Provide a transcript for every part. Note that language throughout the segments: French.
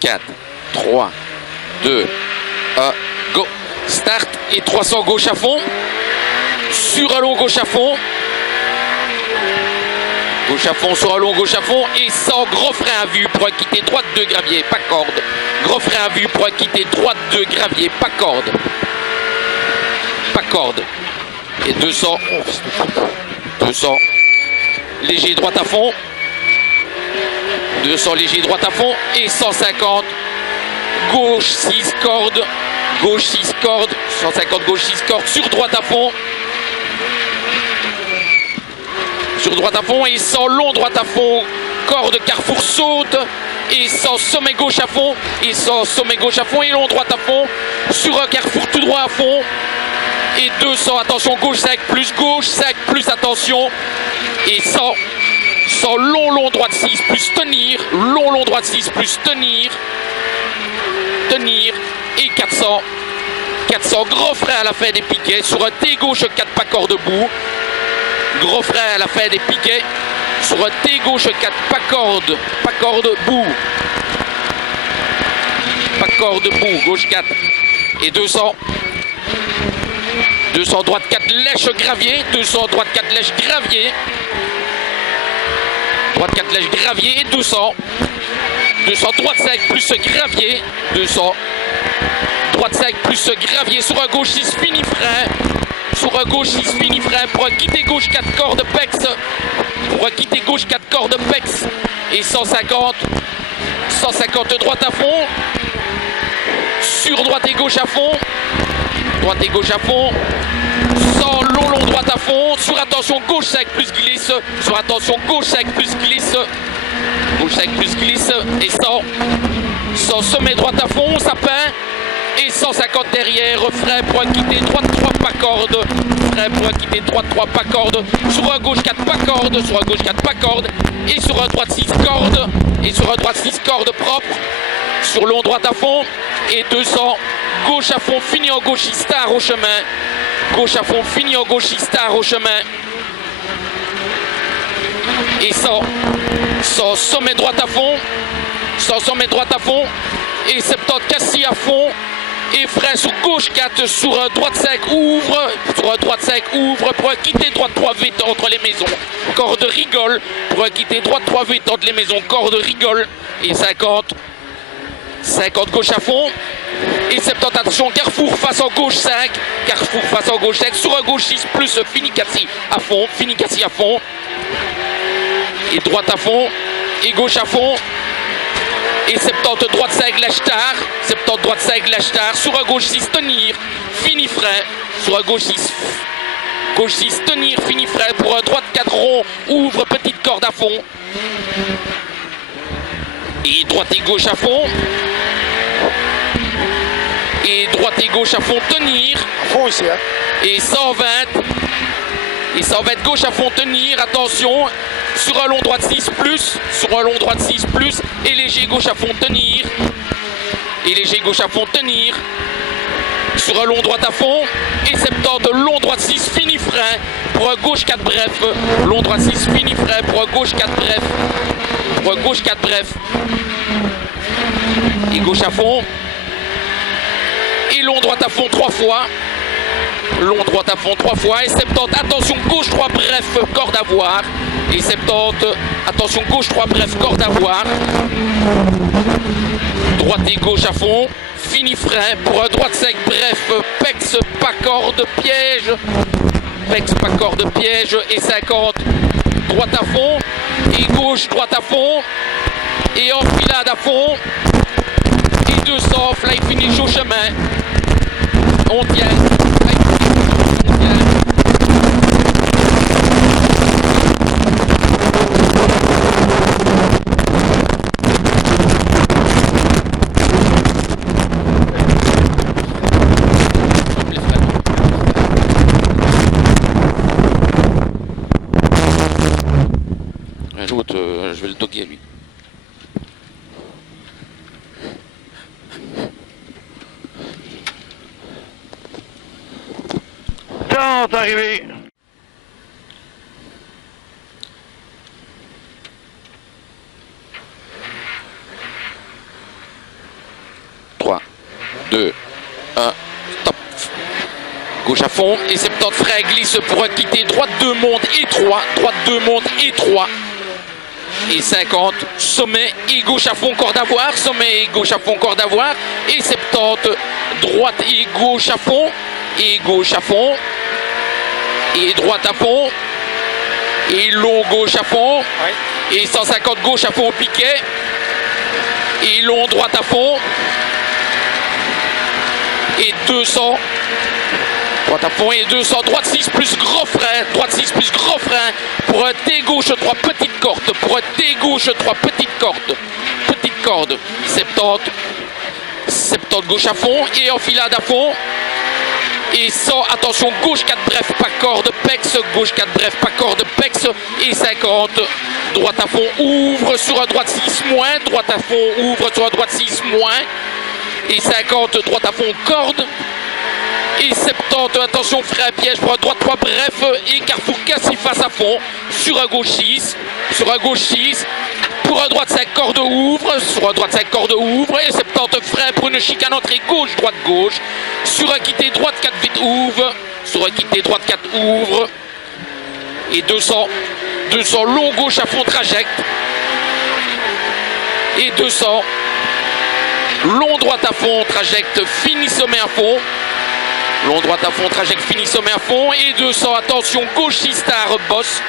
4, 3, 2, 1, go. Start et 300 gauche à fond. Sur un long gauche à fond. Gauche à fond, sur un long gauche à fond. Et 100, gros frein à vue pour quitter droite de gravier, pas corde. Gros frein à vue pour quitter droite de gravier, pas corde. Pas corde. Et 200. 200. Léger droite à fond. 200 léger droite à fond. Et 150. Gauche 6 cordes. Gauche 6 cordes. 150 gauche 6 cordes. Sur droite à fond. Sur droite à fond. Et 100 long droite à fond. Corde carrefour saute. Et 100 sommet gauche à fond. Et 100 sommet gauche à fond. Et long droite à fond. Sur un carrefour tout droit à fond. Et 200, attention, gauche 5 plus attention. Et 100 long droite 6 plus tenir. Long droite 6 plus tenir. Tenir. Et 400. 400, gros frein à la fin des piquets. Sur un T gauche 4 pas corde debout. Gros frein à la fin des piquets. Sur un T gauche 4 pas corde bout. Pas corde bout, gauche 4. Et 200. 200 droite 4 lèche gravier. 200 droite 4 lèche gravier. Droite 4 lèche gravier. Et 200. 200 droite 5 plus gravier. 200 droite 5 plus gravier. Sur un gauche 6 fini frein. Sur un gauche 6 fini frein. Pour un quitter gauche 4 cordes pex. Pour un quitter gauche 4 cordes pex. Et 150. 150 droite à fond. Sur droite et gauche à fond. Droite et gauche à fond. 100 long droite à fond. Sur attention gauche 5 plus glisse. Sur attention gauche 5 plus glisse. Gauche 5 plus glisse. Et 100. 100 sommet droite à fond. Sapin. Et 150 derrière. Frein pour quitter droite 3 pas corde. Frein pour quitter droite 3 pas corde. Sur un gauche 4 pas corde. Sur un gauche 4 pas corde. Et sur un droite 6 cordes. Et sur un droite 6 cordes propre. Sur long droite à fond. Et 200. Gauche à fond, fini en gauchiste-star au chemin. Gauche à fond, fini en gauchiste-star au chemin. Et 100 sommet droite à fond. 100 sommet droite à fond. Et 70 cassis à fond. Et frein sur gauche 4, sur un droite 5 ouvre. Sur un droite 5 ouvre. Pour un quitter droite 3 V entre les maisons. Corde rigole. Pour un quitter droite 3 V entre les maisons. Corde rigole. Et 50. 50 gauche à fond. Et 70, attention, carrefour face en gauche 5. Carrefour face en gauche 5. Sur un gauche 6 plus Finicassi à fond. Finicassi à fond. Et droite à fond. Et gauche à fond. Et 70 droite 5 lâche-tard. 70 droite 5 lâche-tard. Sur un gauche 6 tenir. Fini frein. Sur un gauche 6. Gauche 6 tenir. Fini frein. Pour un droite 4 rond. Ouvre petite corde à fond. Et droite et gauche à fond. Et droite et gauche à fond tenir. À fond ici, hein. Et 120. Et 120 gauche à fond tenir. Attention. Sur un long droite 6 plus. Sur un long droite 6 plus. Et léger gauche à fond tenir. Et léger gauche à fond tenir. Sur un long droite à fond. Et 70 long droite 6 fini frein. Pour un gauche 4 bref. Long droite 6 fini frein. Pour un gauche 4 bref. Pour un gauche 4 bref. Et gauche à fond. Et long droite à fond 3 fois. Long droite à fond 3 fois. Et 70, attention gauche 3 bref, corde à voir. Et 70, attention gauche 3 bref, corde à voir. Droite et gauche à fond. Fini frein pour un droite 5 bref, pex pas corde piège. Pex pas corde piège. Et 50, droite à fond. Et gauche droite à fond. Et enfilade à fond. Et 200, fly finish au chemin. On tient. On tient. Je vais le doguer lui. Tiens, t'es arrivé. 2, 1, stop. Gauche à fond et 70 frais, glisse pour quitter, droite 2 monte et 3, droite 2 monte et 3. Et 50, sommet et gauche à fond, corde à voir, sommet et gauche à fond, corde à voir. Et 70, droite et gauche à fond, et gauche à fond, et droite à fond, et long gauche à fond, et 150 gauche à fond au piquet, et long droite à fond, et 200. Droite à fond et 200, droite 6 plus gros frein, droite 6 plus gros frein, pour un T gauche 3 petites cordes, pour un T gauche 3 petites cordes, 70, 70 gauche à fond et enfilade à fond, et 100, attention, gauche 4 bref, pas corde, pex, gauche 4 bref, pas corde, pex, et 50, droite à fond, ouvre sur un droite 6 moins, droite à fond, ouvre sur un droite 6 moins, et 50, droite à fond, corde, et 70, attention, frein piège pour un droite 3 bref, et carrefour cassé face à fond, sur un gauche 6, sur un gauche 6, pour un droite 5 corde ouvre, sur un droite 5 corde ouvre, et 70 frein pour une chicane entrée gauche, droite gauche, sur un quitté droite 4 vite ouvre, sur un quitté droite 4 ouvre, et 200 long gauche à fond trajecte, et 200 long droite à fond trajecte, fini sommet à fond. Long droite à fond, trajecte fini sommet à fond. Et 200, attention, gauche 6 star, boss.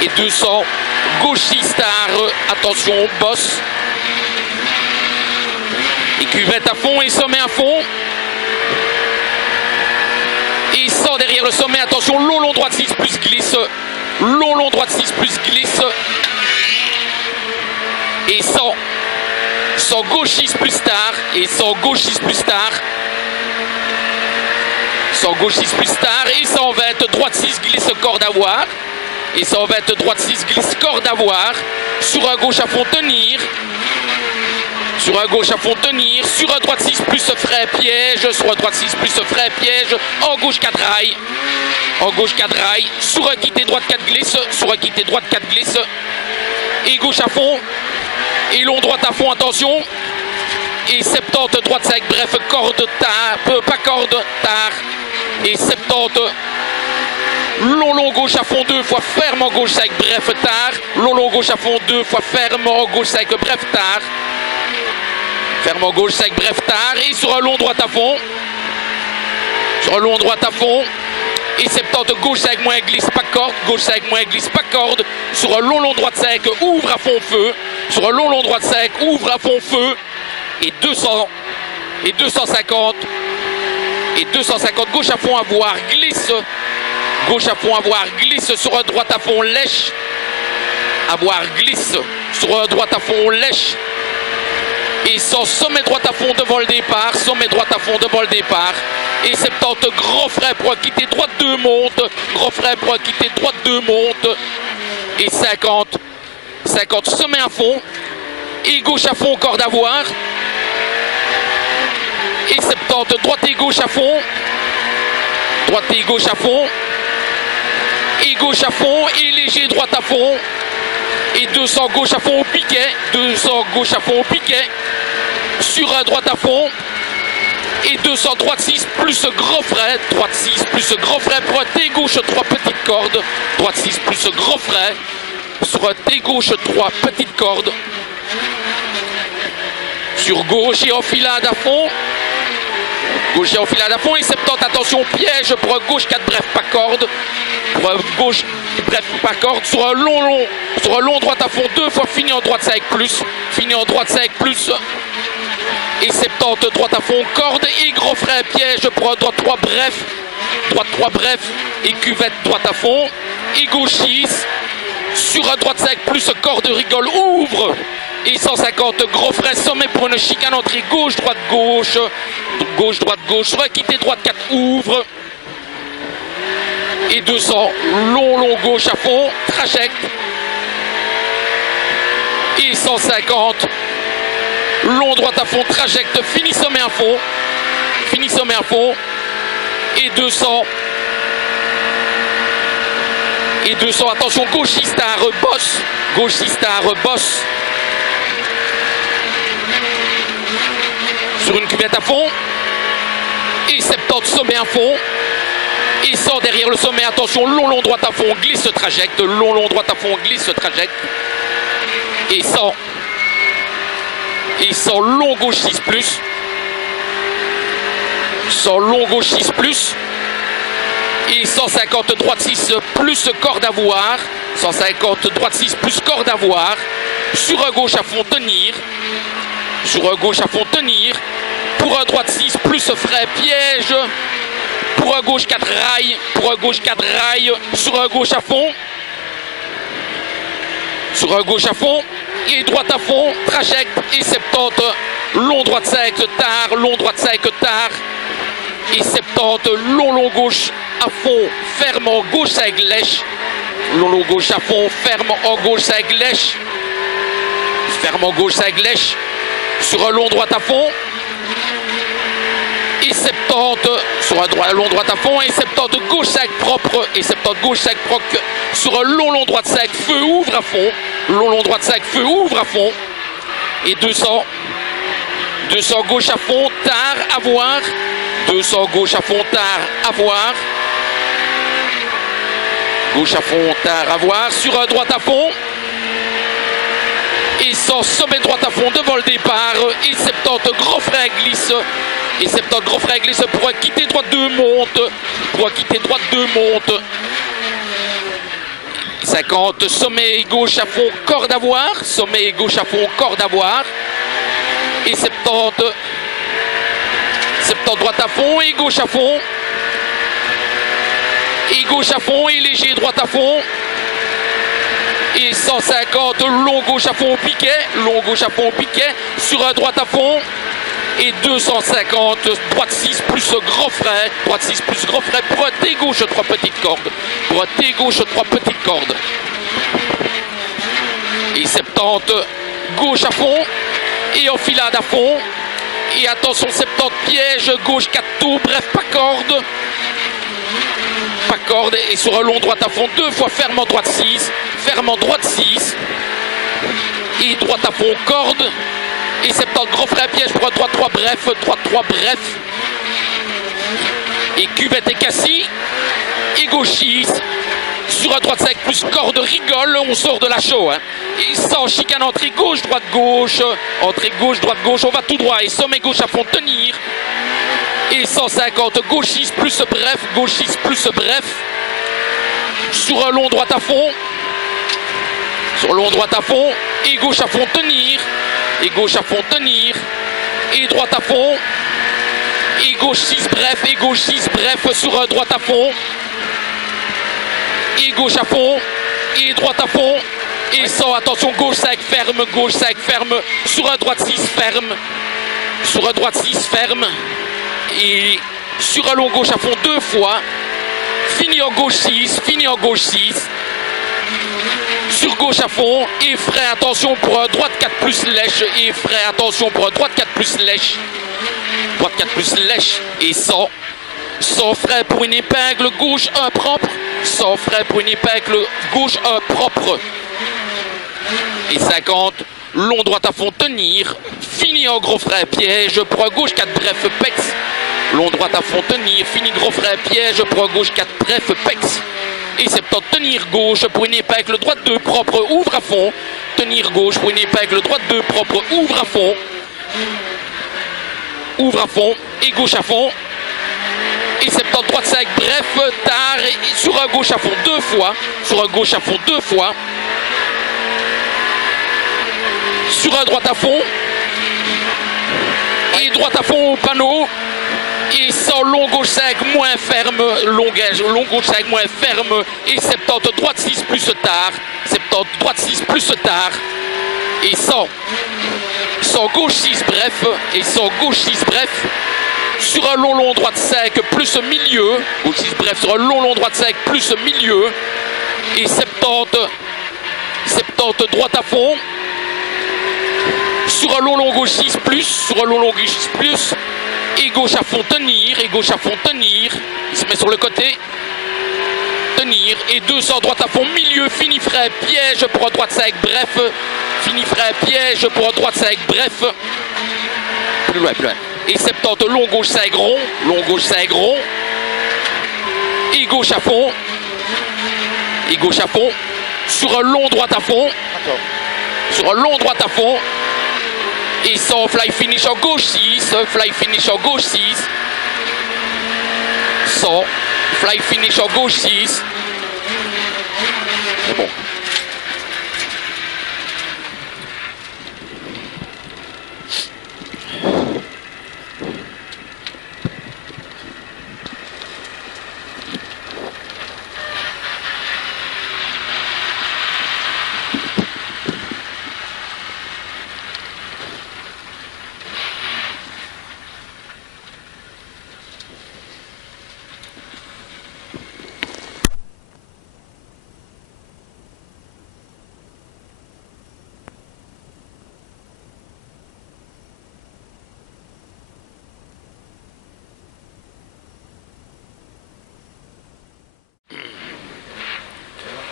Et 200, gauche 6 star, attention, boss. Et cuvette à fond et sommet à fond. Et 100 derrière le sommet, attention, long droite 6 plus glisse. Long droite 6 plus glisse. Et 100. 100 gauche 6 plus star et 100 gauche 6 plus star, 100 gauche 6 plus star et 120 droite 6 glisse corde à voir, et 120 droite 6 glisse corde à voir, sur un gauche à fond tenir, sur un gauche à fond tenir, sur un droite 6 plus frein piège, sur un droite 6 plus frein piège, en gauche 4 rails, en gauche 4 rails, sur un quitté droite 4 glisse, sur un quitté droite 4 glisse, et gauche à fond. Et long droite à fond, attention. Et 70 droite 5 bref, corde tard, pas corde tard. Et 70 long gauche à fond 2 fois ferme en gauche 5 bref tard. Long gauche à fond 2 fois ferme en gauche 5 bref tard. Ferme en gauche 5 bref tard. Et sur un long droite à fond. Sur un long droite à fond. Et 70 gauche 5 moins glisse pas corde, gauche 5 moins glisse pas corde, sur un long droite 5 ouvre à fond feu, sur un long droite 5 ouvre à fond feu, et 200, et 250, et 250 gauche à fond à voir glisse, gauche à fond à voir glisse, sur un droite à fond lèche, à voir glisse, sur un droite à fond lèche, et 100 sommet droite à fond devant le départ, sommet droite à fond devant le départ. Et 70 gros frein pour quitter droite 2 monte, gros frein pour quitter droite 2 monte. Et 50 sommet à fond, et gauche à fond corde à voir. Et 70 droite et gauche à fond, droite et gauche à fond, et gauche à fond, et léger droite à fond. Et 200 gauche à fond au piquet, 200 gauche à fond au piquet, sur un droite à fond, et 200 droite 6 plus gros frein, droite 6 plus gros frein pour un T gauche 3 petites cordes, droite 6 plus gros frein, sur un T gauche 3 petites cordes, sur gauche et enfilade à fond, gauche et enfilade à fond, et 70 attention piège pour un gauche 4 bref pas corde, pour un gauche bref pas corde, sur un long droite à fond 2 fois fini en droite 5 plus, fini en droite 5 plus, et 70 droite à fond corde et gros frein piège pour un droite 3 bref, et cuvette droite à fond, et gauche 6, sur un droite 5 plus corde rigole ouvre, et 150 gros frein sommet pour une chicane entrée gauche droite gauche, sur un quitté droite 4 ouvre, et 200 long gauche à fond, trajecte, et 150 long droite à fond, trajecte, fini sommet à fond, et 200, attention, gauche 6 star, boss, sur une cuvette à fond. Et 70 sommet à fond. Et 100 derrière le sommet, attention, long droite à fond, glisse trajecte, long droite à fond, glisse trajecte. Et 100. Et 100 long gauche 6 plus. 100 long gauche 6 plus. Et 150 droite 6 plus corde à voir. 150 droite 6 plus corde à voir. Sur un gauche à fond tenir. Sur un gauche à fond tenir. Pour un droite 6 plus frais piège. Pour un gauche 4 rails. Pour un gauche 4 rails. Sur un gauche à fond. Sur un gauche à fond. Et droite à fond. Trajecte et 70. Long droite 5 tard. Long droite 5 tard. Et 70. Long gauche à fond. Ferme en gauche 5 lèche. Long gauche à fond. Ferme en gauche 5 lèche. Ferme en gauche 5 lèche. Sur un long droite à fond. Et 70 sur un long droite à fond. Et 70 gauche 5 propre. Et 70 gauche 5 proc. Sur un long droite 5 feu ouvre à fond. Long droite 5 feu ouvre à fond. Et 200. 200 gauche à fond. Tard à voir. 200 gauche à fond. Tard à voir. Gauche à fond. Tard à voir. Sur un droite à fond. Et 100 sommet droite à fond devant le départ. Et 70 gros frein glisse. Et 70 gros frein glisse pour quitter droite 2 monte. Pour quitter droite 2 monte. 50 sommet gauche à fond corde à voir. Sommet gauche à fond corde à voir. Et 70 droite à fond et gauche à fond. Et gauche à fond et léger droite à fond. Et 150 long gauche à fond au piquet. Long gauche à fond au piquet. Sur un droite à fond. Et 250 droite 6 plus gros frein. Droite 6 plus gros frein pour un T gauche 3 petites cordes. Pour un T gauche 3 petites cordes. Et 70 gauche à fond. Et enfilade à fond. Et attention 70 piège gauche 4 tours. Bref pas corde. Pas corde. Et sur un long droite à fond 2 fois ferme en droite 6. Ferme en droite 6. Et droite à fond corde. Et 70 gros frein piège pour un droite 3 bref. Droite 3 bref. Et cuvette et cassis. Et gauche 6. Sur un droite 5 plus corde rigole. On sort de la chaux. Hein. Et sans chicane entrée gauche, droite gauche. Entrée gauche, droite gauche. On va tout droit. Et sommet gauche à fond tenir. Et 150 gauche 6 plus bref. Gauche 6 plus bref. Sur un long droite à fond. Sur long droite à fond. Et gauche à fond tenir. Et gauche à fond tenir. Et droite à fond. Et gauche 6 bref. Et gauche 6 bref sur un droite à fond. Et gauche à fond. Et droite à fond. Et 100, attention, gauche 5 ferme. Gauche 5 ferme. Sur un droite 6 ferme. Sur un droite 6 ferme. Et sur un long gauche à fond 2 fois. Fini en gauche 6. Fini en gauche 6. Sur gauche à fond. Et frein, attention pour un droite 4 plus lèche. Et frein, attention pour un droite 4 plus lèche. Droite 4 plus lèche. Et 100. 100 frein pour une épingle gauche 1 propre. 100 frein pour une épingle gauche 1 propre. Et 50. Long droite à fond tenir. Fini en gros frein piège pour un gauche 4 bref pex. Long droite à fond tenir. Fini gros frein piège pour un gauche 4 bref pex. Et 70 tenir gauche pour une épingle droite 2 propre. Ouvre à fond. Tenir gauche pour une épingle droite 2 propre. Ouvre à fond. Ouvre à fond. Et gauche à fond. Et 70 droite 5 bref tard. Et sur un gauche à fond 2 fois. Sur un gauche à fond 2 fois. Sur un droite à fond. Et droite à fond au panneau. Et 100 long gauche 5 moins ferme. Long gauche 5 moins ferme. Et 70 droite 6 plus tard. 70 droite 6 plus tard. Et 100. 100 gauche 6 bref. Et 100 gauche 6 bref. Sur un long droite 5 plus milieu. Gauche 6 bref sur un long droite 5 plus milieu. Et 70 droite à fond. Sur un long gauche 6 plus. Sur un long gauche 6 plus. Et gauche à fond tenir. Et gauche à fond tenir. Il se met sur le côté. Tenir. Et 200 droite à fond milieu. Fini frein piège pour un droite 5 bref. Fini frein piège pour un droite 5 bref. Plus loin, plus loin. Et 70 long gauche 5 rond. Long gauche 5 rond. Et gauche à fond. Et gauche à fond. Sur un long droite à fond. Sur un long droite à fond. Et sans fly finish en gauche 6. Fly finish en gauche 6. Sans fly finish en gauche 6. C'est bon.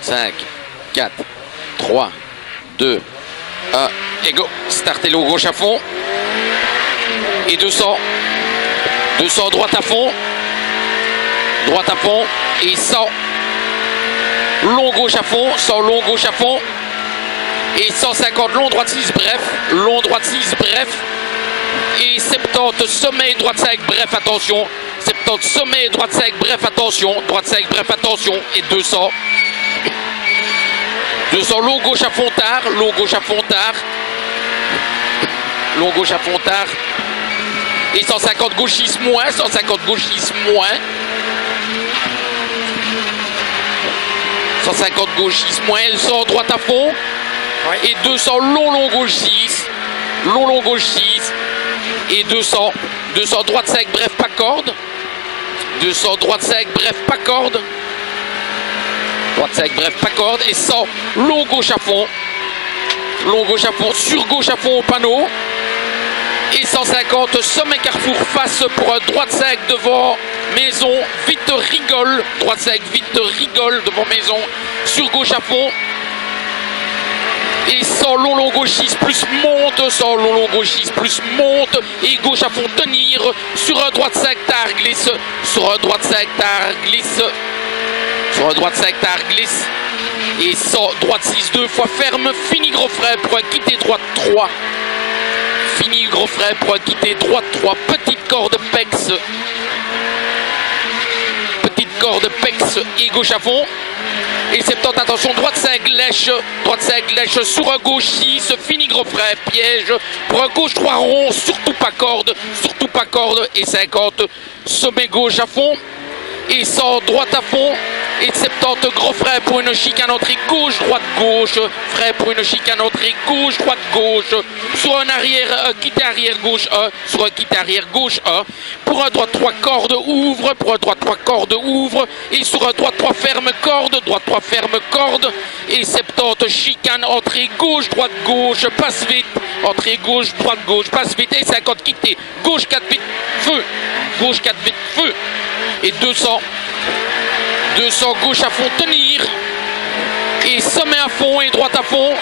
Cinq, 4, 3, 2, 1, et go. Startez le gauche à fond. Et 200. 200 droite à fond. Droite à fond. Et 100. Long gauche à fond. 100 long gauche à fond. Et 150 long droite 6 bref. Long droite 6 bref. Et 70 sommet droite 5 bref attention. 70 sommet droite 5 bref attention. Droite 5 bref attention. Et 200. 200 long gauche à fond tard, long gauche à fond tard, long gauche à fond tard, et 150 gauchis moins, 150 gauchis moins, 150 gauchis moins, 100 droite à fond, et 200 long gauche 6, long gauche 6, et 200 droite 5 bref pas corde, 200 droite 5 bref pas corde, droite 5 bref pas corde, et 100 long gauche à fond sur gauche à fond au panneau, et 150 sommet carrefour face pour un droite 5 devant maison, vite rigole, droite 5 vite rigole devant maison, sur gauche à fond, et 100 long gauche 6 plus monte, 100 long gauche 6 plus monte, et gauche à fond tenir, sur un droite 5 tard glisse, sur un droite 5 tard glisse, sur un droite 5 tard glisse, et 100 droite 6 deux fois ferme, fini gros frais pour un quitter droite 3, fini gros frais pour un quitter droite 3, petite corde pex, et gauche à fond, et 70 attention droite 5 lèche sur un gauche 6, fini gros frais, piège pour un gauche 3 rond, surtout pas corde, et 50 sommet gauche à fond, et 100 droite à fond, et 70 gros frais pour une chicane entrée gauche, droite gauche, frais pour une chicane entrée gauche, droite gauche, sur un arrière, quitter arrière gauche 1, sur un quitter arrière gauche 1, pour un droite 3 corde ouvre, et sur un droite 3 ferme corde, et 70 chicane entrée gauche, droite gauche, passe vite, entrée gauche, droite gauche, passe vite, et 50 quitter, gauche 4 vite, feu, et 200 gauche à fond tenir, et sommet à fond et droite à fond,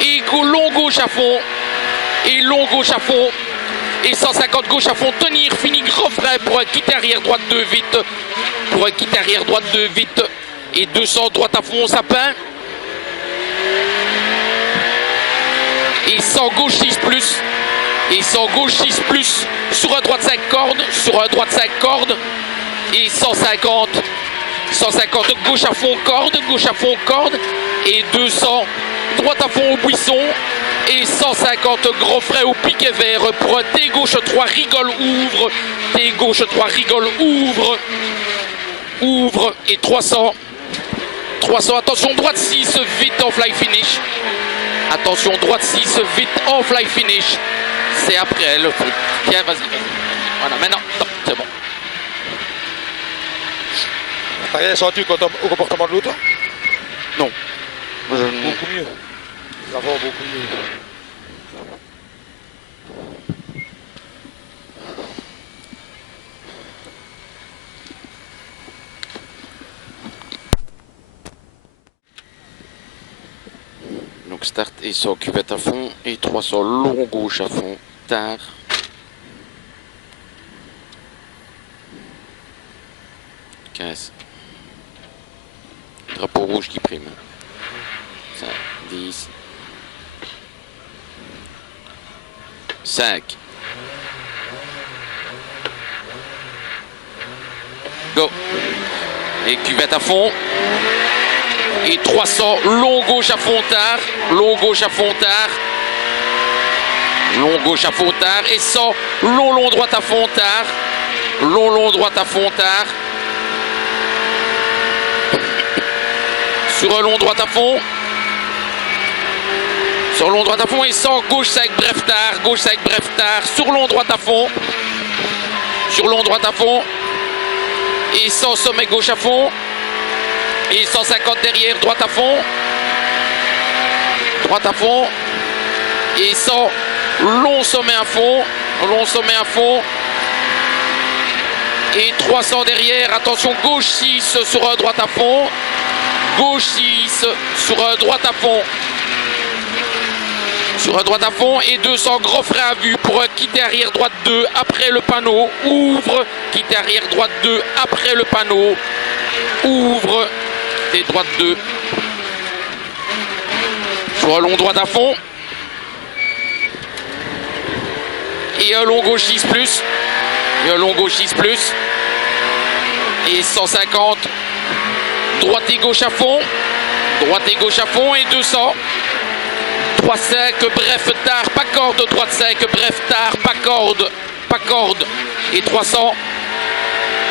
et long gauche à fond, et 150 gauche à fond tenir, fini grand frais pour un quitter arrière droite 2 vite, et 200 droite à fond au sapin, et 100 gauche 6 plus, sur un droite 5 cordes, et 150 gauche à fond corde, et 200 droite à fond au buisson, et 150 gros frais au piquet vert pour un T gauche 3 rigole ouvre, et 300 attention droite 6 vite en fly finish, c'est après le truc, tiens vas-y, voilà maintenant, non, c'est bon. T'as rien senti au comportement de l'auto? Non. Beaucoup mieux. D'abord beaucoup mieux. Donc start et 100 cuvette à fond et 300 long gauche à fond. tard. Drapeau rouge qui prime. 5, 10. 5. Go. Et cuvette à fond. Et 300, long gauche à Fontard. Long gauche à Fontard. Long gauche à Fontard. Et 100, long droite à Fontard. Long droite à Fontard. Sur long droite à fond. Sur long droite à fond et 100 gauche 5 Brevetard. Gauche 5 Brevetard. Sur long droite à fond. Sur long droite à fond. Et 100 sommet gauche à fond. Et 150 derrière droite à fond. Droite à fond. Et 100 long sommet à fond. Long sommet à fond. Et 300 derrière. Attention gauche 6 sur droite à fond. Gauche 6 sur droite à fond. Sur droite à fond et 200 gros frein à vue pour quitter arrière droite 2 après le panneau. Ouvre, quitter arrière droite 2 après le panneau. Ouvre, quitter droite 2. Sur long droite à fond. Et un long gauche 6 plus. Et un long gauche 6 plus. Et 150. Droite et gauche à fond. Droite et gauche à fond et 200. 3-5, bref tard, pas corde. Droite 5, bref tard, pas corde. Et 300.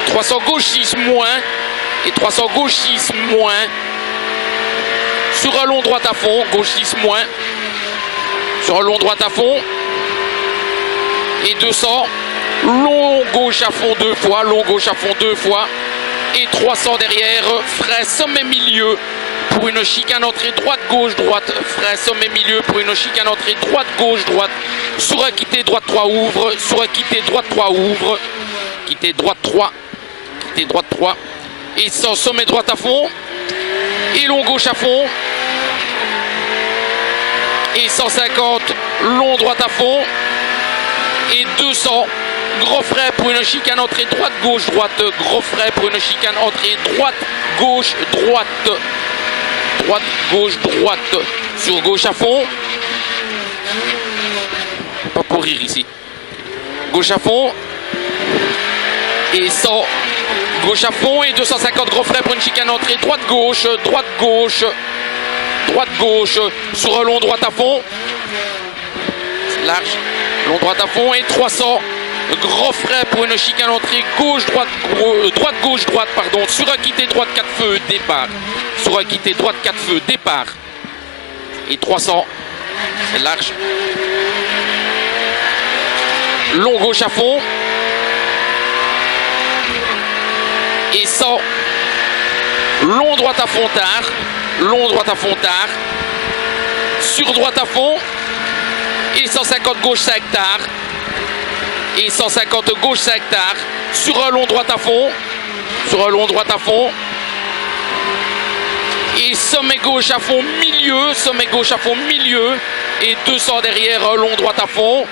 300 gauche 6 moins. Et 300 gauche 6 moins. Sur un long droite à fond, gauche 6 moins. Sur un long droite à fond. Et 200. Long gauche à fond 2 fois. Long gauche à fond 2 fois. Et 300 derrière, frein sommet milieu pour une chicane entrée droite-gauche, droite, frein sommet milieu pour une chicane entrée droite-gauche, droite, sur un quitté droite 3 ouvre, sur un quitté droite 3 ouvre, quitté droite 3, quitté droite 3, et 100 sommet droite à fond, et long gauche à fond, et 150 long droite à fond, et 200 gros frein pour une chicane entrée droite-gauche, droite, gros frein pour une chicane entrée droite-gauche, droite, droite-gauche, droite, sur gauche à fond. Pas pour rire ici. Gauche à fond. Et 100, gauche à fond et 250 gros frein pour une chicane entrée droite-gauche, droite-gauche, droite-gauche, sur un long droite à fond. C'est large. Long droite à fond et 300. Gros frein pour une chicane entrée gauche-droite, droite-gauche-droite, pardon, sur un quitté droite 4 feux, départ. Sur un quitté droite 4 feux, départ. Et 300, c'est large. Long gauche à fond. Et 100, long droite à Fontard. Long droite à Fontard. Sur droite à fond. Et 150 gauche 5 tard. Et 150 gauche 5 tard. Sur un long droite à fond. Sur un long droite à fond. Et sommet gauche à fond milieu. Sommet gauche à fond milieu. Et 200 derrière un long droite à fond.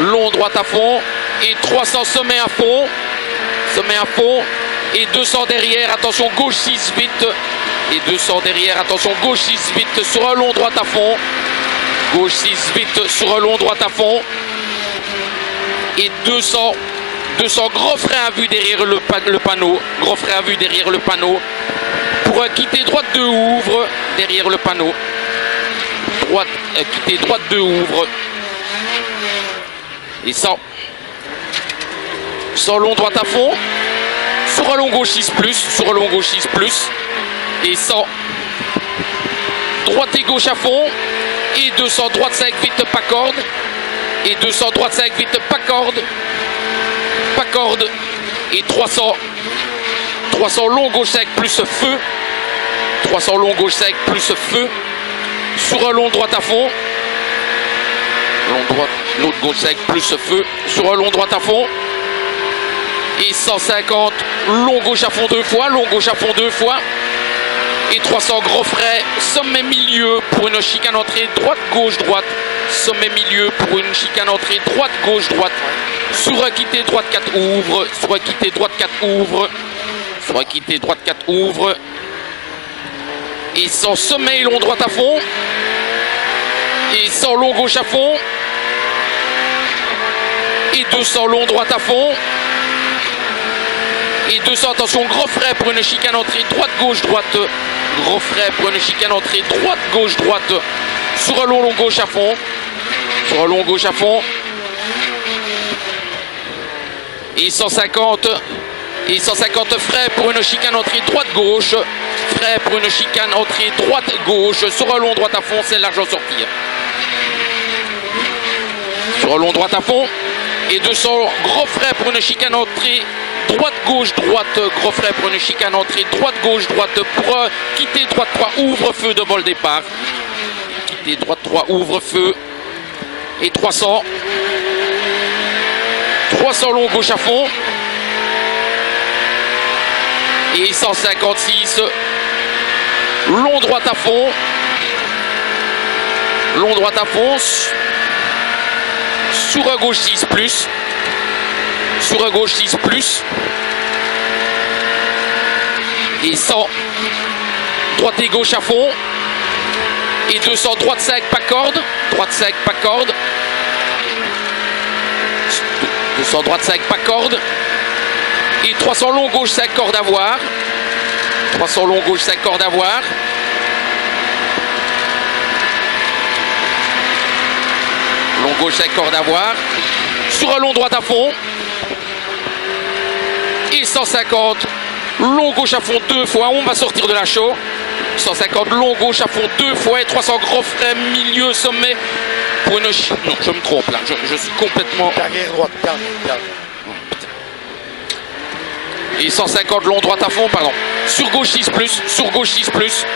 Long droite à fond. Et 300 sommet à fond. Sommet à fond. Et 200 derrière. Attention gauche 6 vite. Et 200 derrière. Attention gauche 6 vite. Sur un long droite à fond. Gauche 6 vite. Sur un long droite à fond. Et 200 gros frein à vue derrière le panneau. Gros frein à vue derrière le panneau. Pour quitter droite 2 ouvre derrière le panneau. Droite, quitter droite 2 ouvre. Et 100 long droite à fond. Sur un long gauche 6 plus. Sur un long gauche 6 plus. Et 100 droite et gauche à fond. Et 200 droite 5 vite pas corde. Et 200 droite 5 vite pas corde. Pas corde. Et 300 long gauche 5 plus feu. 300 long gauche 5 plus feu. Sur un long droite à fond. Long droite, l'autre gauche 5 plus feu. Sur un long droite à fond. Et 150 long gauche à fond 2 fois. Long gauche à fond 2 fois. Et 300 gros frais. Sommet milieu pour une chicane entrée droite gauche droite. sommet milieu pour une chicane entrée, droite, gauche, droite. Sur équité, droite 4 ouvre. Sur équité, droite 4 ouvre. Sur équité, droite 4 ouvre. Et sans sommet et long droite à fond. Et sans long gauche à fond. Et 200 long droite à fond. Et 200, attention, gros frais pour une chicane entrée, droite, gauche, droite. Gros frais pour une chicane entrée, droite, gauche, droite. Sur un long gauche à fond. Sur un long gauche à fond. Et 150. Et 150 frais pour une chicane entrée, droite, gauche. Frais pour une chicane entrée, droite, gauche. Sur un long droite à fond, c'est l'argent sortir. Sur un long droite à fond. Et 200 gros frais pour une chicane entrée, droite, gauche, droite. Gros frais pour une chicane entrée, droite, gauche, droite. Pour quitter droite 3, ouvre-feu de vol départ. Quitter droite 3, ouvre-feu. Et 300. 300 long gauche à fond. Et 156. Long droite à fond. Long droite à fond. Sur un gauche 6 plus. Sur un gauche 6 plus. Et 100. Droite et gauche à fond. Et 200 droite 5 pas corde. Droite 5 pas corde. 200 droite 5 pas corde. Et 300 long gauche 5 cordes à voir. 300 long gauche 5 cordes à voir. Long gauche 5 cordes à voir. Sur un long droite à fond. Et 150 long gauche à fond 2 fois. On va sortir de la chaux. 150 long gauche à fond 2 fois. Et 300 gros frais milieu sommet. Pour une... Non, je me trompe là. Je suis complètement... Dernière droite, dernière. Et 150 long droite à fond, pardon. Sur gauche 6 plus. Sur gauche 6 plus.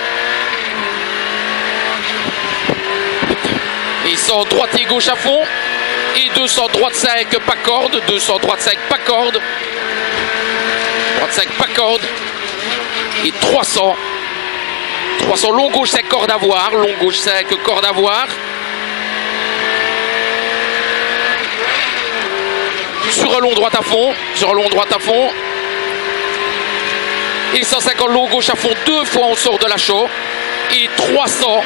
Et 100 droite et gauche à fond. Et 200 droite 5 pas corde. 200 droite 5 pas corde. Droite 5 pas corde. Et 300. 300 long gauche 5 cordes à voir. Long gauche 5 cordes à voir. Sur un long droite à fond. Sur un long droite à fond. Et 150 long gauche à fond 2 fois on sort de la chaux. Et 300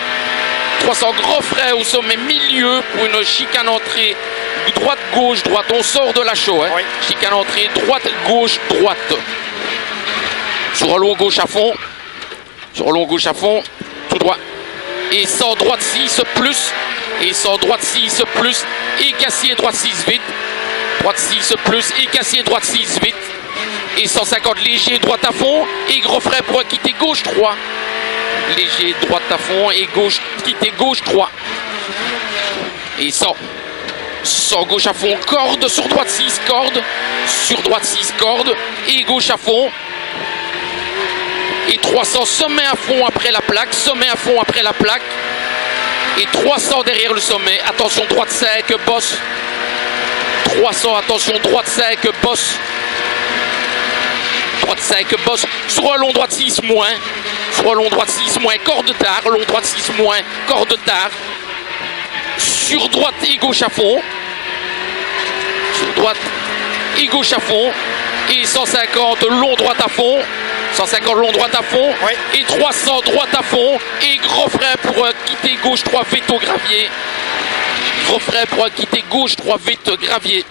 gros frais au sommet milieu pour une chicane entrée droite gauche droite. On sort de la chaux. Hein. Oui. Chicane entrée droite gauche droite. Sur un long gauche à fond. Sur un long gauche à fond. Tout droit. Et 100 droite 6 plus. Et 100 droite 6 plus. Et cassier droite 6 vite. Droite 6 plus. Et cassier droite 6 vite. Et 150 léger droite à fond. Et gros frais pour quitter gauche 3. Léger droite à fond. Et gauche quitter gauche 3. Et 100 gauche à fond. Corde sur droite 6 corde. Sur droite 6 corde. Et gauche à fond. Et 300 sommet à fond après la plaque. Sommet à fond après la plaque. Et 300 derrière le sommet. Attention droite 5 bosse. 300 attention droite 5 bosse. Droite 5 bosse. Sur un long droite 6 moins. Sur un long droite 6 moins. Corde tard. Long droite 6 moins. Corde tard. Sur droite et gauche à fond. Sur droite et gauche à fond. Et 150 long droite à fond. 150 long droite à fond. Oui. Et 300 droite à fond. Et gros frais pour quitter gauche 3 veto gravier. Gros frais pour quitter gauche 3 veto gravier.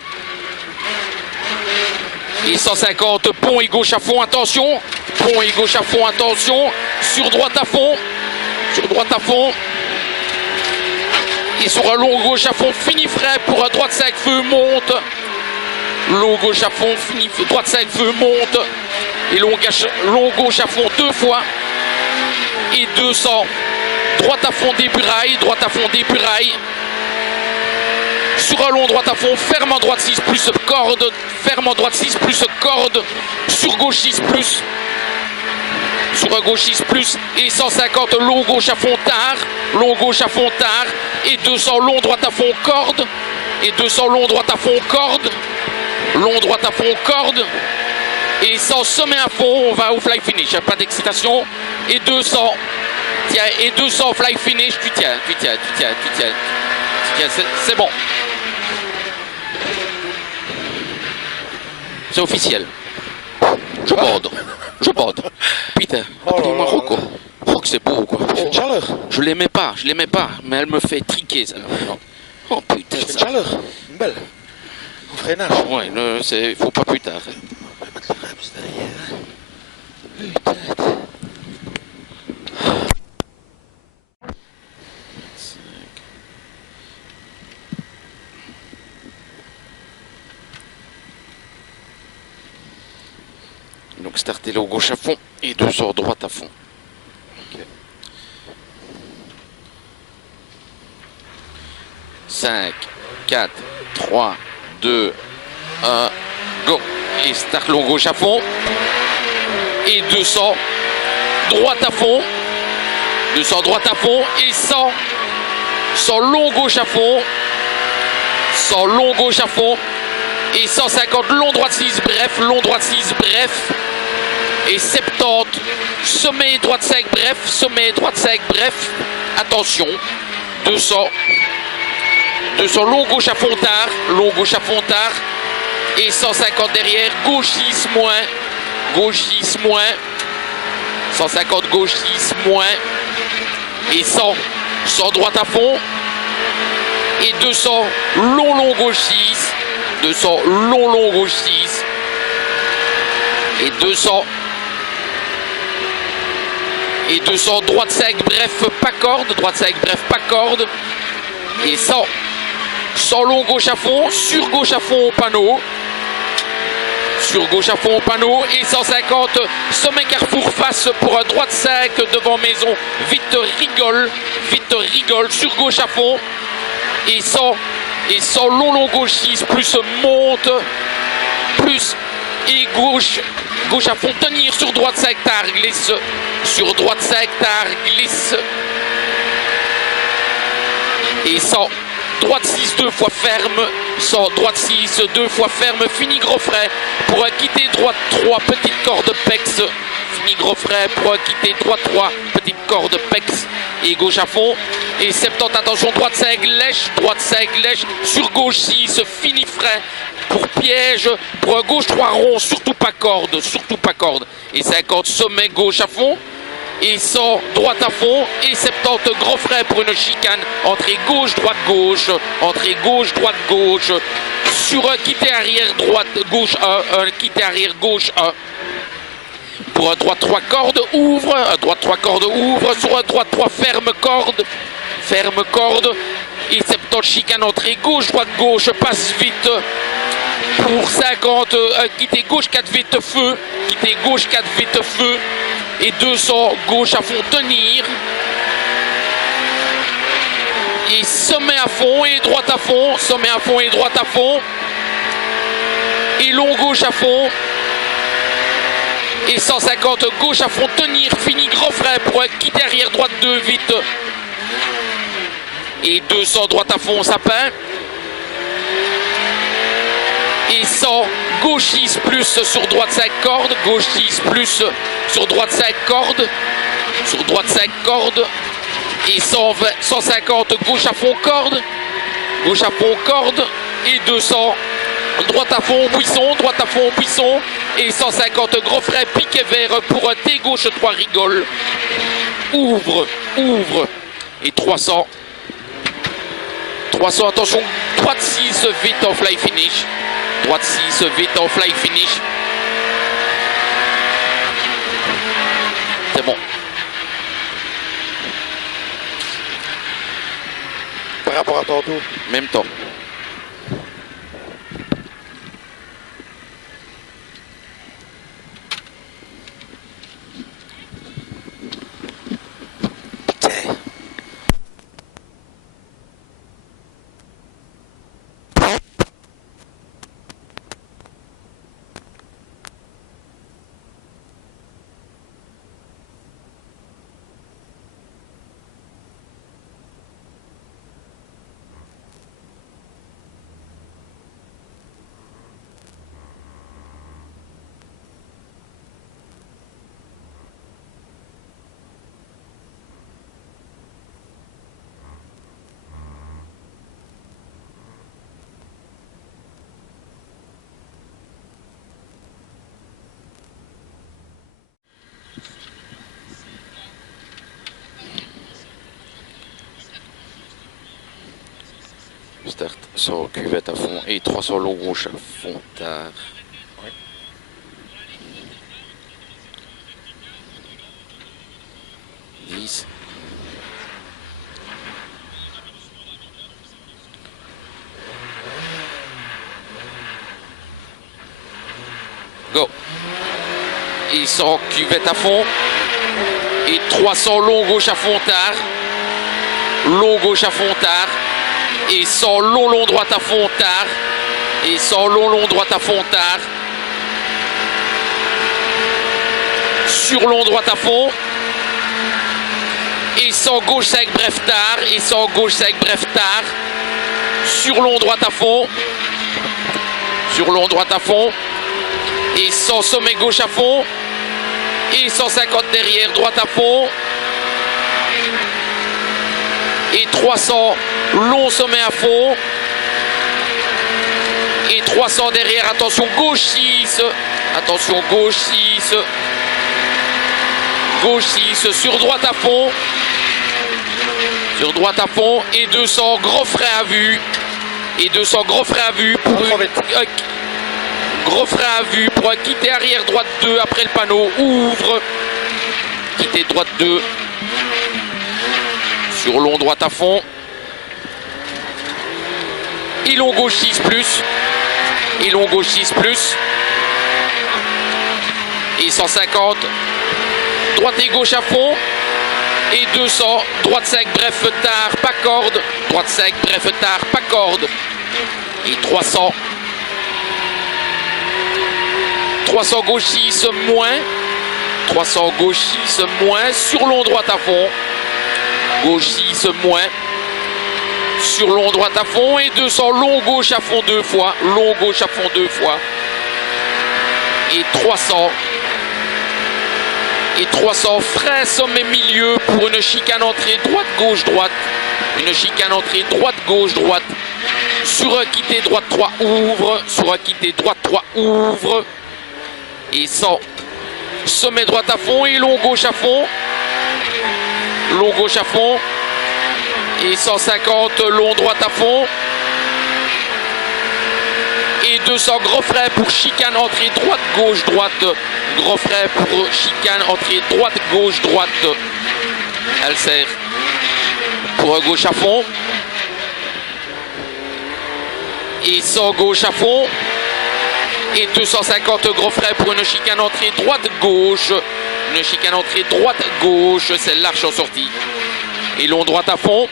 Et 150 pont et gauche à fond, attention. Pont et gauche à fond, attention. Sur droite à fond. Sur droite à fond. Et sur un long gauche à fond, fini frais pour un droite 5 feu, monte. Long gauche à fond, fini droite 5 feu, monte. Et long gauche à fond 2 fois. Et 200. Droite à fond déburaille, droite à fond déburaille. Sur un long droite à fond, ferme en droite 6 plus corde. Ferme en droite 6 plus corde. Sur gauche 6 plus. Sur un gauche 6 plus. Et 150 long gauche à fond tard. Long gauche à fond tard. Et 200 long droite à fond corde. Et 200 long droite à fond corde. Long droite à fond corde. Et 100 sommet à fond, on va au fly finish. Pas d'excitation. Et 200. Tiens, et 200 fly finish. Tu tiens. C'est bon. C'est officiel. Je borde. Je borde. Putain, dis-moi Rocco. Rocco, c'est beau, quoi. C'est une chaleur. Je l'aimais pas, mais elle me fait triquer, ça. Oh putain, C'est une ça. chaleur. Une belle. Au freinage. Ouais, faut pas plus tard. Donc starter le gauche à fond et 200 droite à fond. Ok. 5, 4, 3, 2, 1, go. Et start long gauche à fond. Et 200 droite à fond. 200 droite à fond et 100. 100 long gauche à fond. 100 long gauche à fond. Et 150 long droite 6 bref. Long droite 6 bref. Et 70 sommet droite sec bref. Sommet droite sec bref. Attention. 200. 200 long gauche à fond tard. Long gauche à fond tard. Et 150 derrière. Gauche 6 moins. Gauche 6 moins. 150 gauche 6 moins. Et 100. 100 droite à fond. Et 200 long gauche 6. 200 long gauche 6. Et 200. Et 200 droite sec bref pas corde. Droite sec bref pas corde. Et 100. 100 long gauche à fond. Sur gauche à fond au panneau. Sur gauche à fond au panneau. Et 150 sommet carrefour face pour un droite sec devant maison. Vite rigole. Vite rigole. Sur gauche à fond. Et 100 long gauche 6 plus monte. Plus et gauche à fond tenir sur droite sec tard glisse. Sur droite sec tard glisse. Et 100 droite 6 2 fois ferme. 100 droite 6 2 fois ferme. Fini gros frais pour quitter droite 3 petite corde pex. Fini gros frais pour quitter droite 3 petite corde pex. Et gauche à fond. Et 70 attention droite sec lèche sur gauche 6 fini frais pour piège pour gauche 3 rond surtout pas corde et 50 sommet gauche à fond et 100 droite à fond et 70 gros frais pour une chicane entrée gauche entrée gauche sur un quitté arrière droite gauche 1 quitté arrière gauche 1 pour un droite 3 cordes ouvre sur un droite 3 ferme corde et 70 chicane entrée gauche passe vite pour 50 quitté gauche 4 vite feu et 200 gauche à fond tenir et sommet à fond et droite à fond et long gauche à fond et 150 gauche à fond tenir fini gros frais pour quitter arrière droite 2 vite et 200 droite à fond sapin et 100 gauche 6 plus sur droite 5 cordes gauche 6 plus sur droite 5 cordes et 150 gauche à fond corde et 200 droite à fond au buisson et 150 gros frais piqué vert pour un T gauche 3 rigole ouvre et 300 attention droite 6 vite en fly finish c'est bon Par rapport à tantôt. même temps. Start sur cuvette à fond et 300 long gauche à fond tard. Ouais. Go. Et sort cuvette à fond. Et 300 long gauche à fond tard. Long gauche à fond tard. Et sort long droite à fond tard. Et sort long droite à fond tard. Sur long droite à fond. Et sans gauche sec bref tard. Et sans gauche sec bref tard. Sur long droite à fond. Sur long droite à fond. Et sans sommet gauche à fond. Et 150 derrière droite à fond. Et 300 long sommet à fond. Et 300 derrière, attention gauche 6. Attention gauche 6. Gauche 6 sur droite à fond. Sur droite à fond. Et 200 gros frais à vue. Et 200 gros frais à vue pour gros frais à vue pour quitter arrière droite 2 après le panneau. Ouvre. Quitter droite 2. Sur long droite à fond. Et long gauche 6 plus. Et long gauche 6 plus. Et 150. Droite et gauche à fond. Et 200. Droite sec, bref, tard, pas corde. Droite sec, bref, tard, pas corde. Et 300. 300 gauche 6 moins. 300 gauche 6 moins. Sur long droite à fond. Gauche 6 moins. Sur long droite à fond. Et 200 long gauche à fond 2 fois. Long gauche à fond 2 fois. Et 300. Et 300 frein sommet milieu pour une chicane entrée droite gauche droite. Une chicane entrée droite gauche droite. Sur un quitté droite 3 ouvre. Sur un quitté droite 3 ouvre. Et 100 sommet droite à fond et long gauche à fond. Long gauche à fond. Et 150 long droite à fond. Et 200 gros frais pour chicane entrée droite gauche droite. Gros frais pour chicane entrée droite gauche droite. Elle sert pour un gauche à fond. Et 100 gauche à fond. Et 250 gros frais pour une chicane entrée droite gauche. Une chicane entrée droite gauche. C'est l'arche en sortie. Et long droite à fond.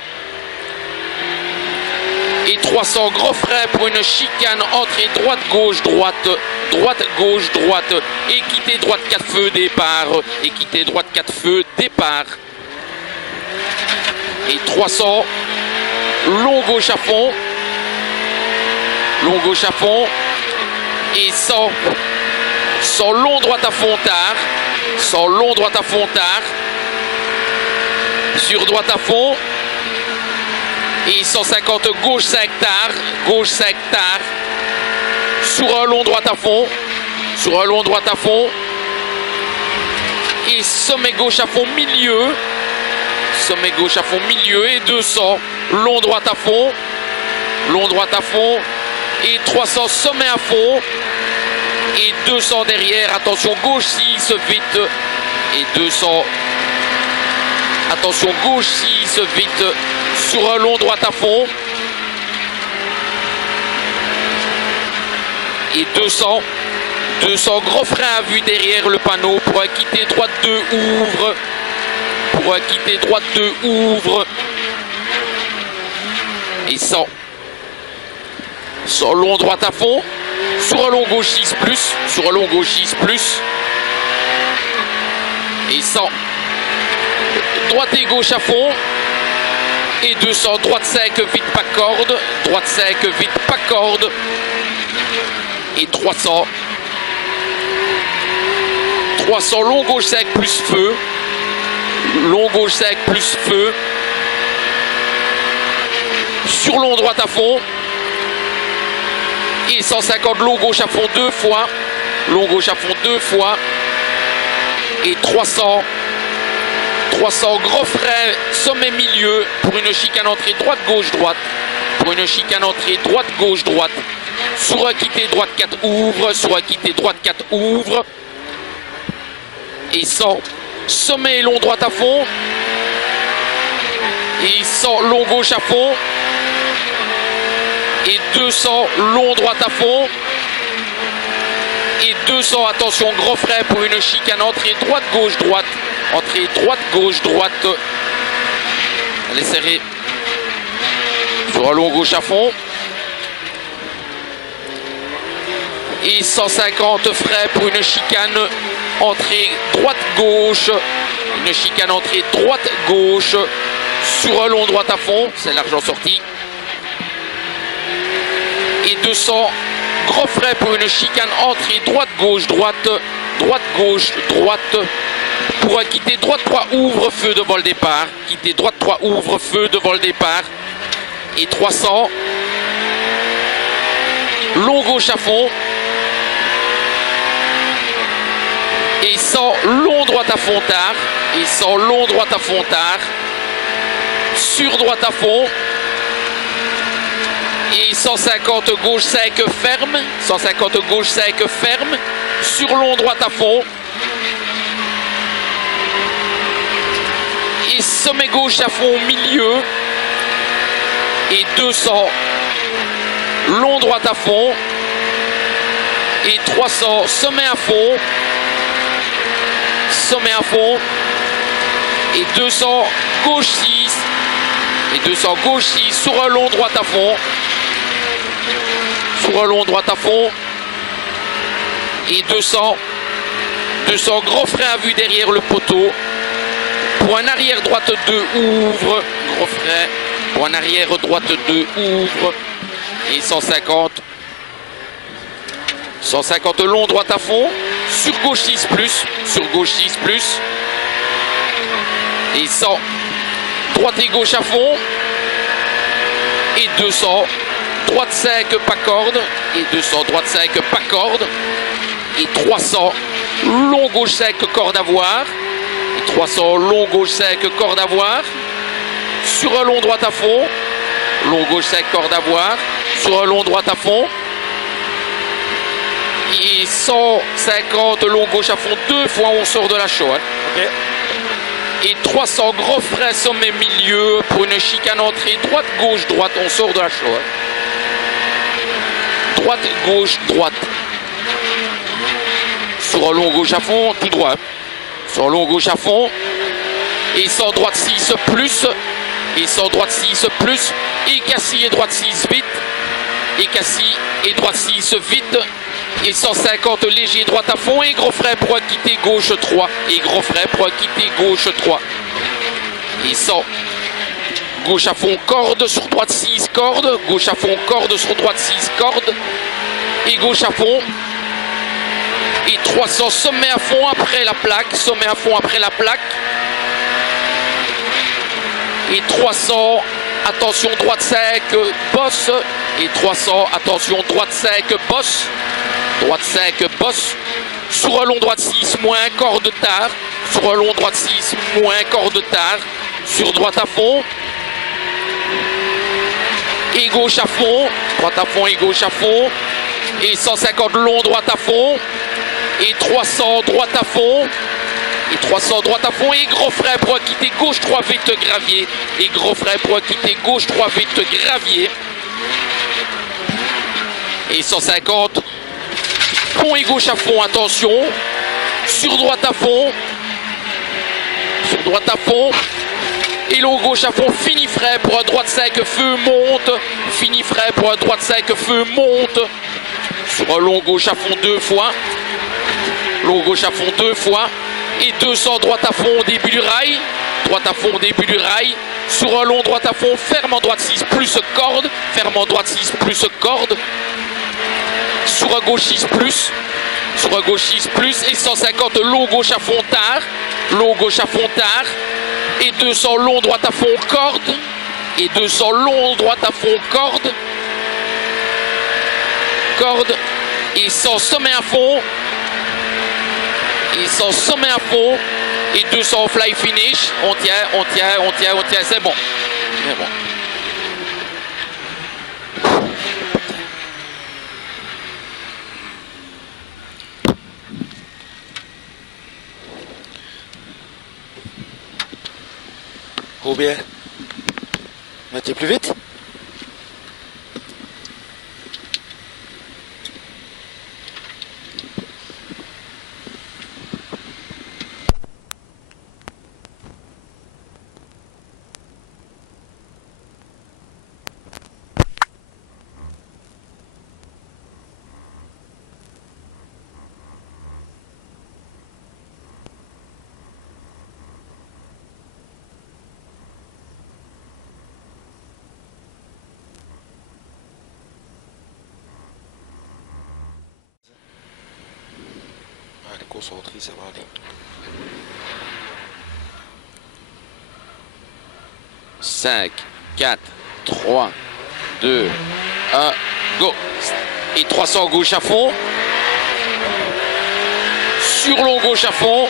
Et 300 gros frais pour une chicane entrée droite gauche droite. Droite gauche droite. Et quitter droite 4 feux départ. Et quitter droite 4 feux départ. Et 300 long gauche à fond. Long gauche à fond. Et 100 long droite à fond tard. 100 long droite à fond tard. Sur droite à fond. Et 150 gauche 5 tard. Gauche 5 tard. Sur un long droite à fond. Sur un long droite à fond. Et sommet gauche à fond milieu. Sommet gauche à fond milieu. Et 200 long droite à fond. Long droite à fond. Et 300 sommet à fond. Et 200 derrière. Attention gauche 6 vite. Et 200. Attention gauche 6 vite. Sur un long droite à fond. Et 200 gros frein à vue derrière le panneau pour un quitter droite 2 ouvre. Pour un quitter droite 2 ouvre. Et 100 long droite à fond. Sur un long gauche 6 plus. Sur un long gauche 6 plus. Et 100 droite et gauche à fond. Et 200 droite sec vite pas corde. Droite sec vite pas corde. Et 300 long gauche sec plus feu. Long gauche sec plus feu. Sur long droite à fond. Et 150 long gauche à fond 2 fois. Long gauche à fond 2 fois. Et 300. 300 gros frais, sommet milieu pour une chicane entrée droite-gauche-droite. Pour une chicane entrée droite-gauche-droite. Sur acquitté droite 4 ouvre. Sur acquitté droite 4 ouvre. Et 100. Sommet et long droite à fond. Et 100 long gauche à fond. Et 200 long droite à fond. Et 200, attention, gros frais pour une chicane entrée droite-gauche-droite. Entrée droite-gauche-droite. Elle est serrée. Sur un long gauche à fond. Et 150 frais pour une chicane entrée droite-gauche. Une chicane entrée droite-gauche. Sur un long droite à fond. C'est l'argent sorti. Et 200 gros frais pour une chicane entrée droite-gauche-droite. Droite-gauche-droite. Pour quitter droite 3 ouvre feu devant le départ. Quitter droite 3 ouvre feu devant le départ. Et 300. Long gauche à fond. Et 100 long droite à fond tard. Et 100 long droite à fond tard. Sur droite à fond. Et 150 gauche sec ferme. 150 gauche sec ferme. Sur long droite à fond. Et sommet gauche à fond milieu. Et 200 long droite à fond. Et 300 sommet à fond. Sommet à fond. Et 200 gauche 6. Et 200 gauche 6 sur un long droite à fond. Sur un long droite à fond. Et 200 gros frais à vue derrière le poteau. Pour un arrière droite 2 ouvre. Gros frais. Pour un arrière droite 2 ouvre. Et 150. 150 long droite à fond. Sur gauche 6 plus. Sur gauche 6 plus. Et 100. Droite et gauche à fond. Et 200. Droite 5 pas corde. Et 200 droite 5 pas corde. Et 300 long gauche sec corde à voir. Et 300 long gauche sec corde à voir. Sur un long droite à fond. Long gauche sec corde à voir. Sur un long droite à fond. Et 150 long gauche à fond 2 fois on sort de la chaux. Hein. Ok. Et 300 gros frais sommet milieu pour une chicane entrée droite gauche droite on sort de la chaux. Hein. Droite gauche droite. Sur un long gauche à fond tout droit. Sur un long gauche à fond. Et 100 droite 6 plus. Et 100 droite 6 plus. Et Cassis et droite 6 vite. Et Cassis et droite 6 vite. Et 150 léger droite à fond. Et gros frais pour quitter gauche 3. Et gros frais pour quitter gauche 3. Et 100 gauche à fond corde sur droite 6 corde. Gauche à fond corde sur droite 6 corde. Et gauche à fond. Et 300 sommet à fond après la plaque. Sommet à fond après la plaque. Et 300, attention droite sec, bosse. Et 300, attention droite sec, bosse. Droite sec, bosse. Sur un long droite 6, moins corde tard. Sur un long droite 6, moins corde tard. Sur droite à fond. Et gauche à fond. Droite à fond et gauche à fond. Et 150 long droite à fond. Et 300 droite à fond. Et 300 droite à fond. Et gros frais pour quitter gauche 3 vite gravier. Et gros frais pour quitter gauche 3 vite gravier. Et 150. Pont et gauche à fond, attention. Sur droite à fond. Sur droite à fond. Et long gauche à fond, fini frais pour un droite sec, feu monte. Fini frais pour un droite sec, feu monte. Sur un long gauche à fond 2 fois. Long gauche à fond 2 fois. Et 200 droite à fond au début du rail. Droite à fond au début du rail. Sur un long droite à fond, ferme en droite 6 plus corde. Ferme en droite 6 plus corde. Sur un gauche 6 plus. Sur un gauche 6 plus. Et 150 long gauche à fond tard. Long gauche à fond tard. Et 200 long droite à fond corde. Et 200 long droite à fond corde. Corde. Et 100 sommet à fond. Et 100 sommet à fond. Et 200 fly finish. On tient, c'est bon. C'est bon. Combien? Mettez plus vite? Allez, concentré, ça va aller. 5, 4, 3, 2, 1, go. Et 300 gauche à fond. Sur long gauche à fond.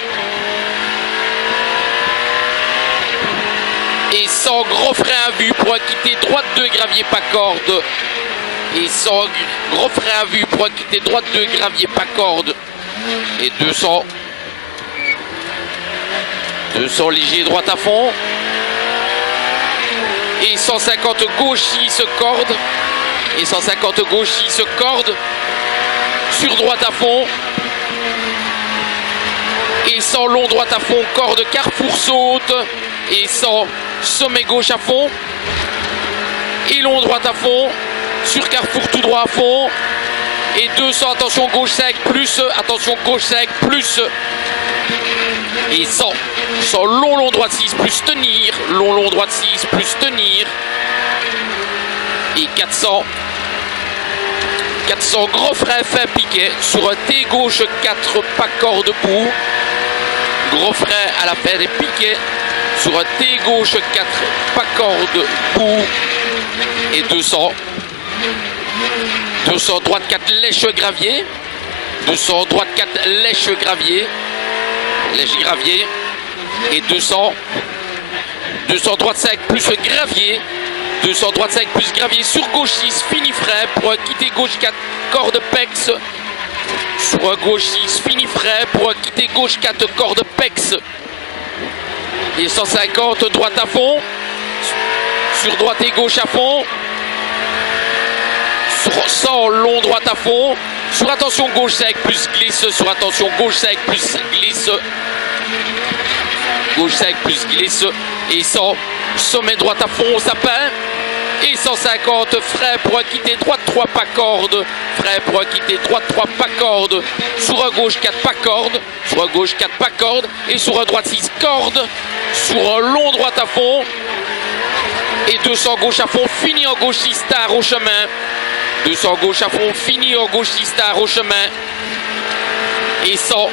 Et 100 gros frein à vue pour quitter droite 2 gravier pas corde. Et 100 gros frein à vue pour quitter droite 2 gravier pas corde. Et 200. 200 léger droite à fond. Et 150 gauche 6 corde. Et 150 gauche 6 corde. Sur droite à fond. Et 100 long droite à fond, corde carrefour saute. Et 100 sommet gauche à fond. Et long droite à fond. Sur carrefour tout droit à fond. Et 200, attention gauche sec, plus, attention gauche sec, plus. Et 100, 100 long droite 6, plus tenir, long droite 6, plus tenir. Et 400, 400 gros frein fin piquet, sur un T gauche 4, pas corde debout. Gros frein à la fin des piquets, sur un T gauche 4, pas corde debout. Et 200. 200 droite 4 lèche gravier. 200 droite 4 lèche gravier. Lèche gravier. Et 200. 200 droite 5 plus gravier. 200 droite 5 plus gravier sur gauche 6. Fini frein pour quitter gauche 4 corde pex. Sur gauche 6. Fini frein pour quitter gauche 4 corde pex. Et 150 droite à fond. Sur droite et gauche à fond. Sur 100 long droite à fond. Sur attention gauche sec plus glisse. Sur attention gauche sec plus glisse. Gauche sec plus glisse. Et 100 sommet droite à fond au sapin. Et 150 frein pour quitter droite 3 pas corde. Frein pour quitter droite 3 pas corde. Sur un gauche 4 pas corde. Sur un gauche 4 pas corde. Et sur un droite 6 corde. Sur un long droite à fond. Et 200 gauche à fond. Fini en gauche 6 star au chemin. 200 gauche à fond, fini en gauche 6 star au chemin. Et 100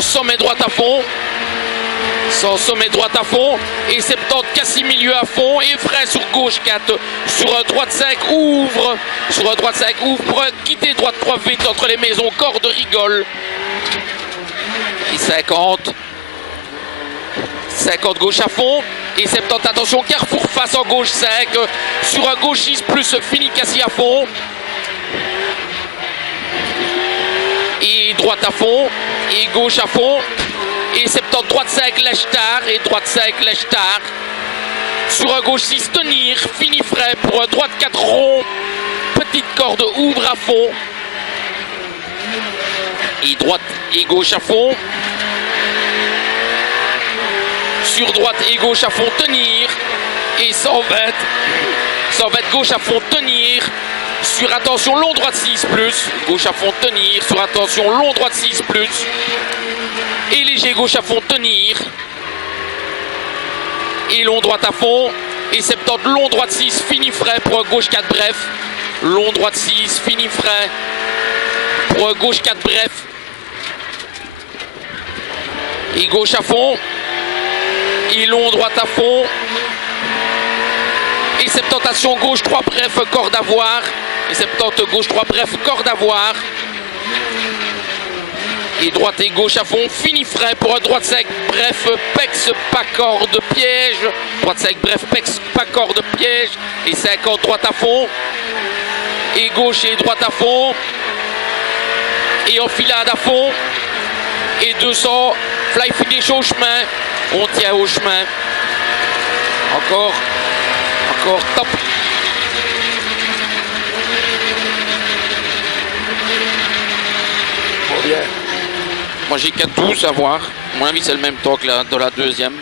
sommet droite à fond. 100 sommet droite à fond. Et 70 cassis milieu à fond. Et frein sur gauche 4. Sur un droite 5 ouvre. Sur un droite 5 ouvre pour quitter droite 3 vite entre les maisons. Corde rigole. Et 50. 50 gauche à fond. Et 70, attention, carrefour face en gauche 5. Sur un gauche 6 plus fini cassis à fond. Et droite à fond. Et gauche à fond. Et 70, droite 5 lèche tard. Et droite 5 lèche tard. Sur un gauche 6 tenir. Fini frein pour un droite 4 rond. Petite corde ouvre à fond. Et droite et gauche à fond. Sur droite et gauche à fond tenir. Et 120 gauche à fond tenir. Sur attention long droite 6 plus. Gauche à fond tenir. Sur attention long droite 6 plus. Et léger gauche à fond tenir. Et long droite à fond. Et 70 long droite 6 fini frein pour un gauche 4 bref. Long droite 6 fini frein pour un gauche 4 bref. Et gauche à fond. Et long droite à fond. Et 70 gauche 3 bref corde à voir. Et 70 gauche 3 bref corde à voir. Et droite et gauche à fond, fini frais pour un droite sec, bref, pex, pas corde, piège. Droite sec, bref, pex, pas corde, piège. Et 50, droite à fond. Et gauche et droite à fond. Et enfilade à fond. Et 200, fly finish au chemin. On tient au chemin. Encore, top. Bon, bien. Moi j'ai 4-12 à voir. À mon avis c'est le même temps que dans la deuxième.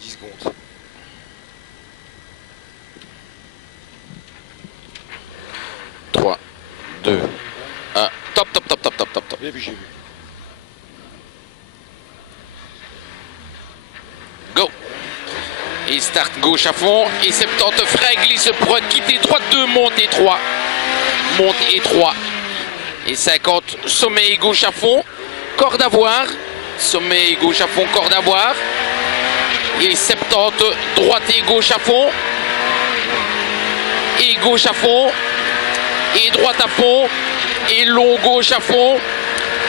Secondes. Trois, 2, 1. Top. J'ai vu. Go. Et start gauche à fond. Et 70 frais glisse pour quitter droite 2, monte et 3. Monte et 3. Et 50 sommet et gauche à fond. Corde à voir. Sommet et gauche à fond, corde à voir. Et 70 droite et gauche à fond. Et gauche à fond. Et droite à fond. Et long gauche à fond.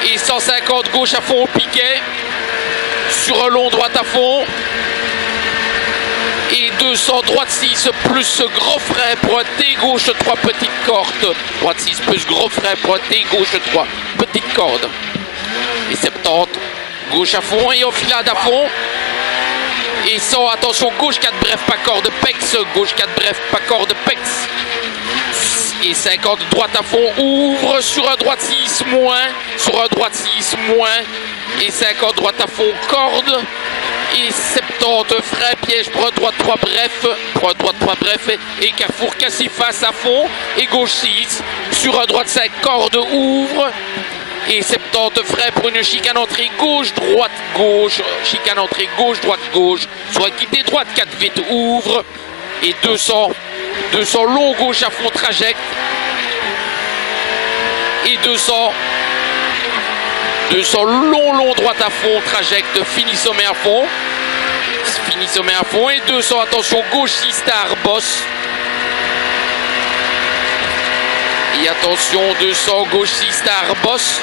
Et 150 gauche à fond au piquet. Sur un long droite à fond. Et 200 droite 6 plus gros frais pour un T gauche 3 petites cordes. Droite 6 plus gros frais pour un T gauche 3 petites cordes. Et 70 gauche à fond et enfilade à fond. Et 100, attention, gauche 4 bref, pas corde, pex. Gauche 4 bref, pas corde, pex. Et 50, droite à fond, ouvre sur un droite 6, moins. Sur un droite 6, moins. Et 50, droite à fond, corde. Et 70, frais, piège pour un droite 3 bref. Pour un droite 3 bref. Et carrefour cassé face à fond. Et gauche 6. Sur un droite 5, corde, ouvre. Et 70 frais pour une chicane entrée gauche, droite, gauche, chicane entrée gauche, droite, gauche, soit quitté droite, 4 vite, ouvre, et 200 long gauche à fond, trajecte, et 200 long droite à fond, trajecte, fini sommet à fond, et 200, attention, gauche 6 star, boss, et attention, 200, gauche 6 star, boss.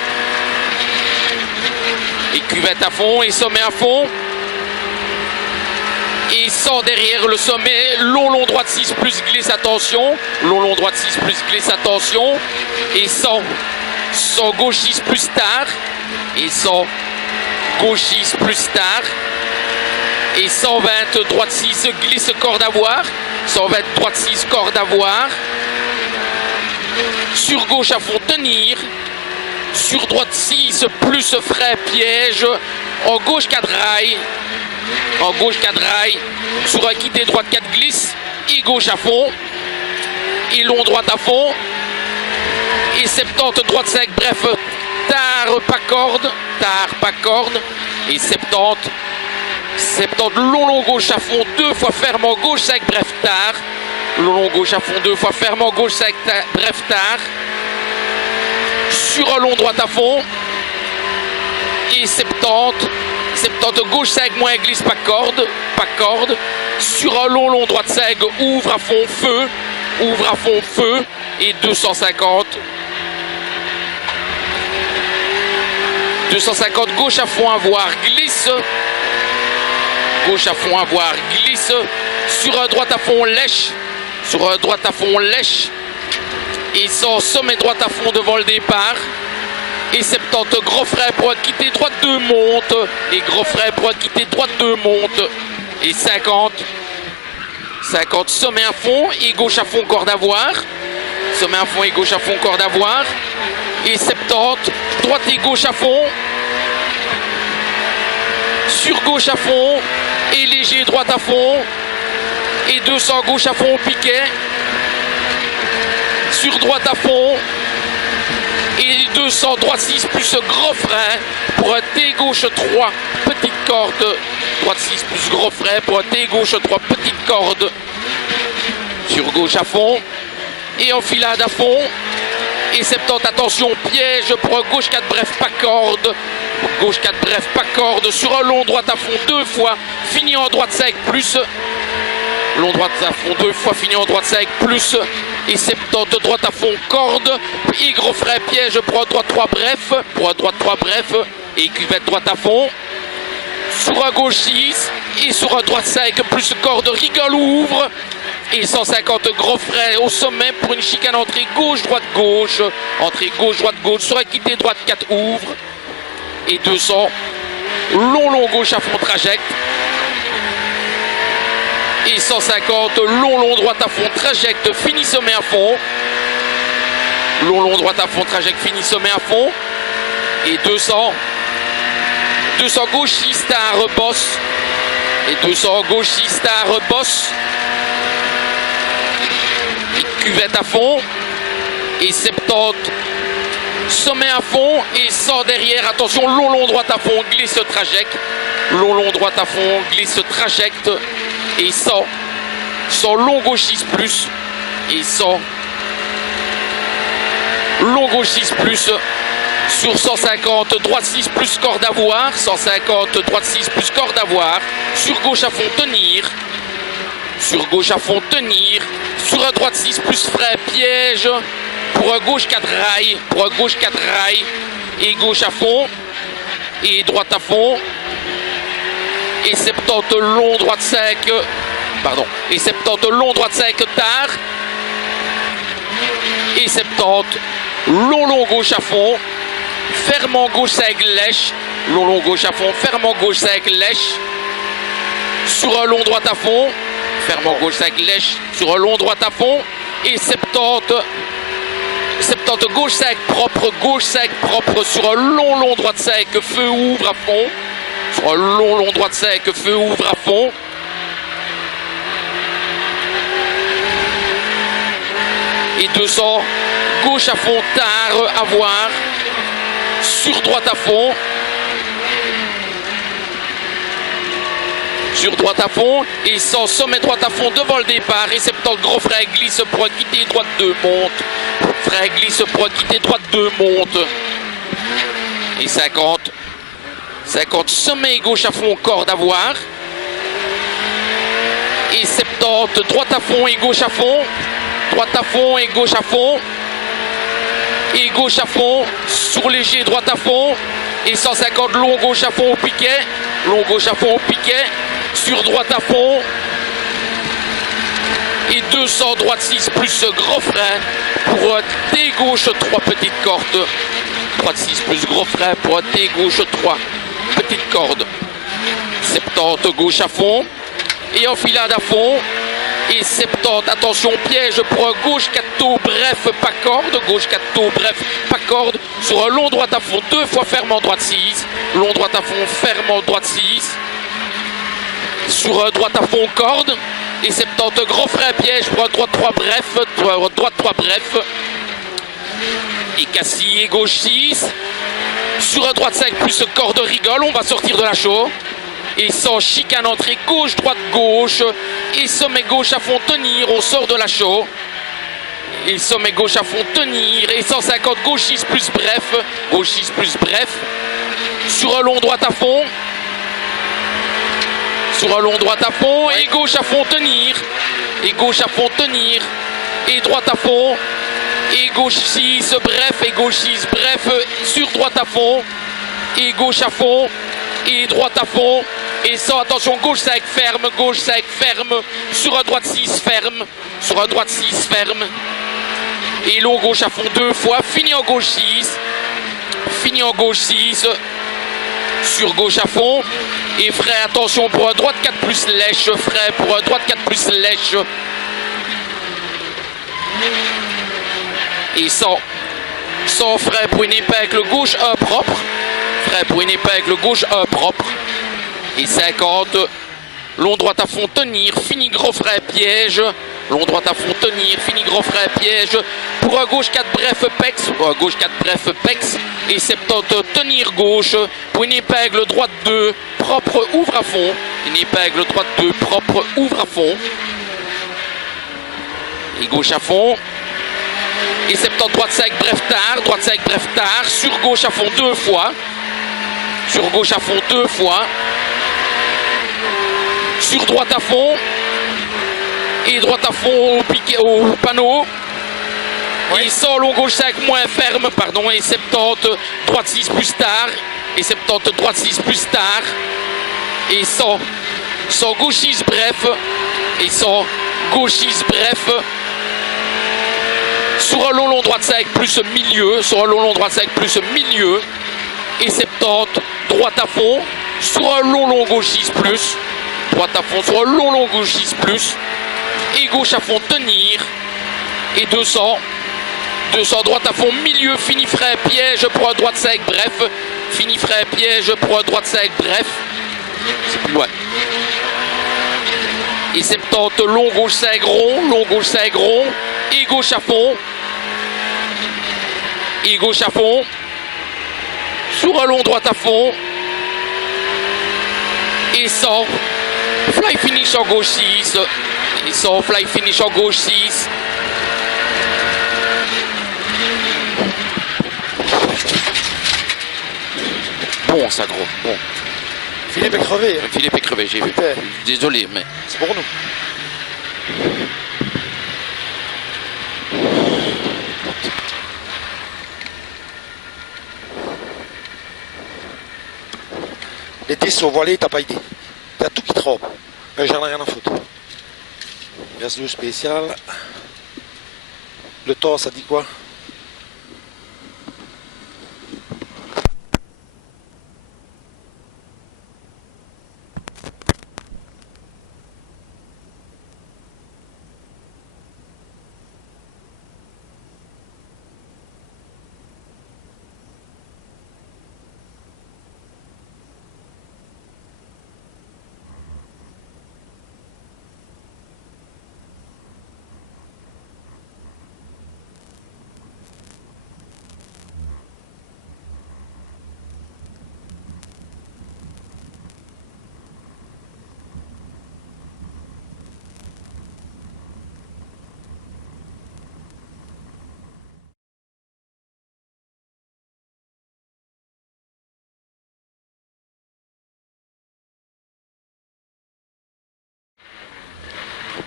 Et cuvette à fond, et sommet à fond. Et 100 derrière le sommet, long droite 6 plus glisse, attention. Long droite 6 plus glisse, attention. Et 100 gauche 6 plus star. Et 100 gauche 6 plus star. Et 120 droite 6 glisse, corde à voir. 120 droite 6 corde à voir. Sur gauche à fond, tenir. Sur droite 6 plus frais, piège. En gauche 4 rails. En gauche 4 rails. Sur un quitté droite 4 glisse. Et gauche à fond. Et long droite à fond. Et 70 droite 5 bref. Tard pas corde. Tard pas corde. Et 70 long gauche à fond. 2 fois ferme en gauche 5 bref tard. Long gauche à fond 2 fois ferme en gauche 5 bref tard. Sur un long droite à fond. Et 70 gauche 5 moins glisse, pas corde. Sur un long droite 5 ouvre à fond feu. Et 250 gauche à fond à voir glisse. Gauche à fond à voir glisse. Sur un droite à fond lèche. Et sans sommet droite à fond devant le départ. Et 70, gros frais pour quitter droite 2 monte. Et gros frais pour quitter droite 2 monte. Et 50. 50, sommet à fond et gauche à fond, corde à voir. Sommet à fond et gauche à fond, corde à voir. Et 70, droite et gauche à fond. Sur gauche à fond. Et léger droite à fond. Et 200 gauche à fond au piquet. Sur droite à fond. Et 200 droite 6 plus gros frein pour un T gauche 3, petite corde. Droite 6 plus gros frein pour un T gauche 3, petite corde. Sur gauche à fond. Et enfilade à fond. Et 70, attention, piège pour un gauche 4 bref, pas corde. Gauche 4 bref, pas corde. Sur un long droite à fond 2 fois. Fini en droite 5 plus. Long droite à fond 2 fois, fini en droite 5 plus. Et 70, droite à fond, corde. Et gros frais, piège pour un droite 3 bref. Pour un droite 3 bref. Et cuvette droite à fond. Sur un gauche 6. Et sur un droite 5 plus corde, rigole ouvre. Et 150 gros frais au sommet pour une chicane entrée gauche, droite, gauche. Entrée gauche, droite, gauche. Sur un quitté droite 4 ouvre. Et 200. Long gauche à fond trajecte. Et 150, long droite à fond, trajecte, fini sommet à fond. Long droite à fond, trajecte, fini sommet à fond. Et 200. 200 gauche 6 star bosse. Et 200 gauche 6 star bosse. Cuvette à fond. Et 70. Sommet à fond. Et 100 derrière. Attention, long droite à fond, glisse trajecte. Long droite à fond, glisse trajecte. Et 100 long gauche 6 plus. Et 100 long gauche 6 plus. Sur 150, droite 6 plus corde à voir. 150, droite 6 plus corde à voir. Sur gauche à fond, tenir. Sur gauche à fond, tenir. Sur un droite 6 plus frais, piège. Pour un gauche 4 rails. Pour un gauche 4 rails. Et gauche à fond. Et droite à fond. Et 70 long droite 5. Pardon. Et 70 long droite 5 tard. Et 70 long gauche à fond. Fermant gauche 5 lèche. Long gauche à fond. Fermant gauche 5 lèche. Sur un long droite à fond. Fermant gauche 5 lèche. Sur un long droite à fond. Et 70 gauche 5 propre. Gauche 5 propre. Sur un long droite 5. Feu ouvre à fond. Sur un long droite 5, feu ouvre à fond. Et 200, gauche à fond, tard à voir. Sur droite à fond. Sur droite à fond. Et 100, sommet droite à fond devant le départ. Et 70, gros frais glisse pour quitter droite 2 monte. Frais glisse pour quitter droite 2 monte. Et 50. 50, sommet et gauche à fond, corde à voir. Et 70, droite à fond et gauche à fond. Droite à fond et gauche à fond. Et gauche à fond, sur léger, droite à fond. Et 150, long gauche à fond au piquet. Long gauche à fond au piquet. Sur droite à fond. Et 200, droite 6 plus gros frein. Pour un T gauche 3 petites cordes. Droite 6 plus gros frein pour un T gauche 3. Petite corde. 70 gauche à fond. Et enfilade à fond. Et 70, attention, piège pour un gauche 4 taux, bref, pas corde. Gauche 4 taux, bref, pas corde. Sur un long droite à fond, 2 fois ferme en droite 6. Long droite à fond, ferme en droite 6. Sur un droite à fond, corde. Et 70, gros frein, piège pour un droite 3 bref. Droite 3 bref. Et Cassis et gauche 6. Sur un droite 5 plus corde rigole, on va sortir de la chaux. Et sans chicane entrée gauche, droite, gauche. Et sommet gauche à fond, tenir, on sort de la chaux. Et sommet gauche à fond, tenir. Et 150 gauche 6 plus bref. Gauche 6 plus bref. Sur un long droite à fond. Sur un long droite à fond. Et gauche à fond, tenir. Et gauche à fond, tenir. Et droite à fond. Et gauche 6, bref, et gauche 6, bref, sur droite à fond, et gauche à fond, et droite à fond, et sans, attention, gauche 5, ferme, gauche 5, ferme, sur un droite 6, ferme, sur un droite 6, ferme, et long gauche à fond 2 fois, fini en gauche 6, fini en gauche 6. Sur gauche à fond. Et frais, attention pour un droite 4 plus lèche. Frais pour un droite 4 plus lèche. Et 100. 100 frais pour une épingle gauche 1 propre. Frais pour une épingle gauche 1 propre. Et 50. Long droite à fond, tenir. Fini gros frais, piège. Long droite à fond, tenir. Fini gros frais, piège. Pour un gauche 4 bref, pex. Pour un gauche 4 bref, pex. Et 70, tenir gauche. Pour une épingle droite 2, propre, ouvre à fond. Une épingle droite 2, propre, ouvre à fond. Et gauche à fond. Et 70, droite 5 bref tard. Droite 5 bref tard. Sur gauche à fond 2 fois. Sur gauche à fond 2 fois. Sur droite à fond. Et droite à fond au, piquet, au panneau. Oui. Et 100 long gauche 5 moins ferme, pardon. Et 70 droite 6 plus tard. Et 70 droite 6 plus tard. Et 100 gauche 6 bref. Et 100 gauche 6 bref. Sur un long droite 5 plus milieu. Sur un long droite 5 plus milieu. Et 70 droite à fond. Sur un long gauche 6 plus. Droite à fond sur un long gauche 6 plus. Et gauche à fond tenir. Et 200. 200 droite à fond milieu. Fini frais piège pour un droite 5 bref. Fini frais piège pour un droite 5 bref. C'est plus loin. Et 70 long gauche 5 rond. Long gauche 5 rond. Et gauche à fond. Et gauche à fond. Sur un long droite à fond. Et 100. Fly finish en gauche 6. Et 100 fly finish en gauche 6. Bon ça gros, bon. Philippe est crevé. Hein. Philippe est crevé, j'ai vu. Désolé, mais... C'est pour nous. Les 10 sont voilés, t'as pas idée. T'as tout qui trempe. J'en ai rien à foutre. Il reste 2 spéciales. Le temps, ça dit quoi?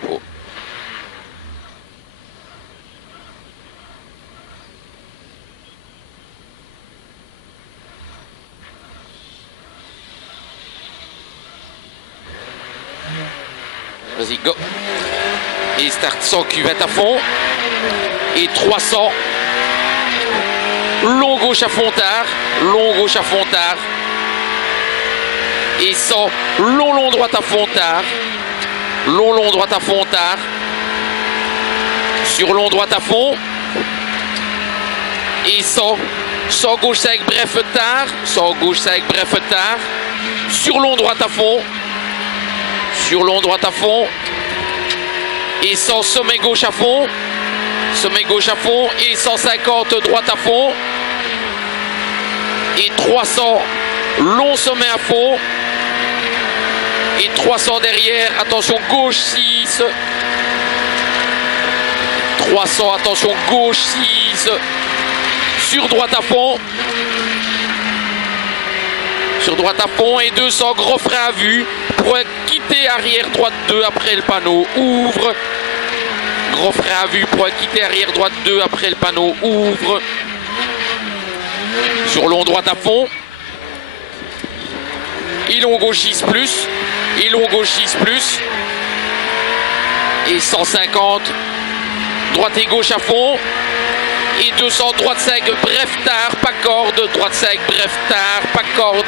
Oh. Vas-y, go. Et start 100 cuvette à fond. Et 300. Long gauche à fond tard. Long gauche à fond tard. Et 100. Long droite à fond tard. Long droite à fond tard. Sur long droite à fond. Et 100 gauche 5 bref tard. 100 gauche 5 bref tard. Sur long droite à fond. Sur long droite à fond. Et 100 sommet gauche à fond. Sommet gauche à fond. Et 150 droite à fond. Et 300 long sommet à fond. Et 300 derrière, attention gauche 6. 300, attention gauche 6. Sur droite à fond. Sur droite à fond et 200 gros frein à vue. Pour quitter arrière droite 2 après le panneau. Ouvre. Gros frein à vue pour quitter arrière droite 2 après le panneau. Ouvre. Sur long droite à fond. Et long gauche 6 plus. Et long gauche 6 plus. Et 150. Droite et gauche à fond. Et 200, droite sec, bref tard, pas corde, droite sec, bref tard, pas corde,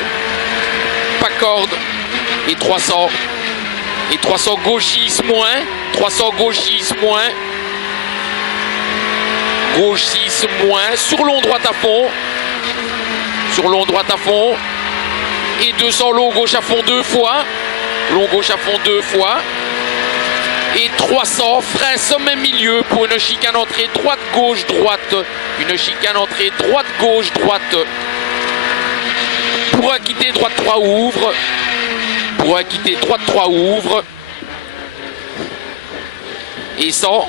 pas corde. Et 300. Et 300 gauchis moins, 300 gauchis moins. Gauche 6 moins, sur long droite à fond, sur long droite à fond, et 200 long gauche à fond 2 fois, long gauche à fond 2 fois, et 300 frein sommet milieu pour une chicane entrée droite gauche droite, une chicane entrée droite gauche droite, pour quitter droite 3 ouvre, pour quitter droite 3 ouvre, et 100.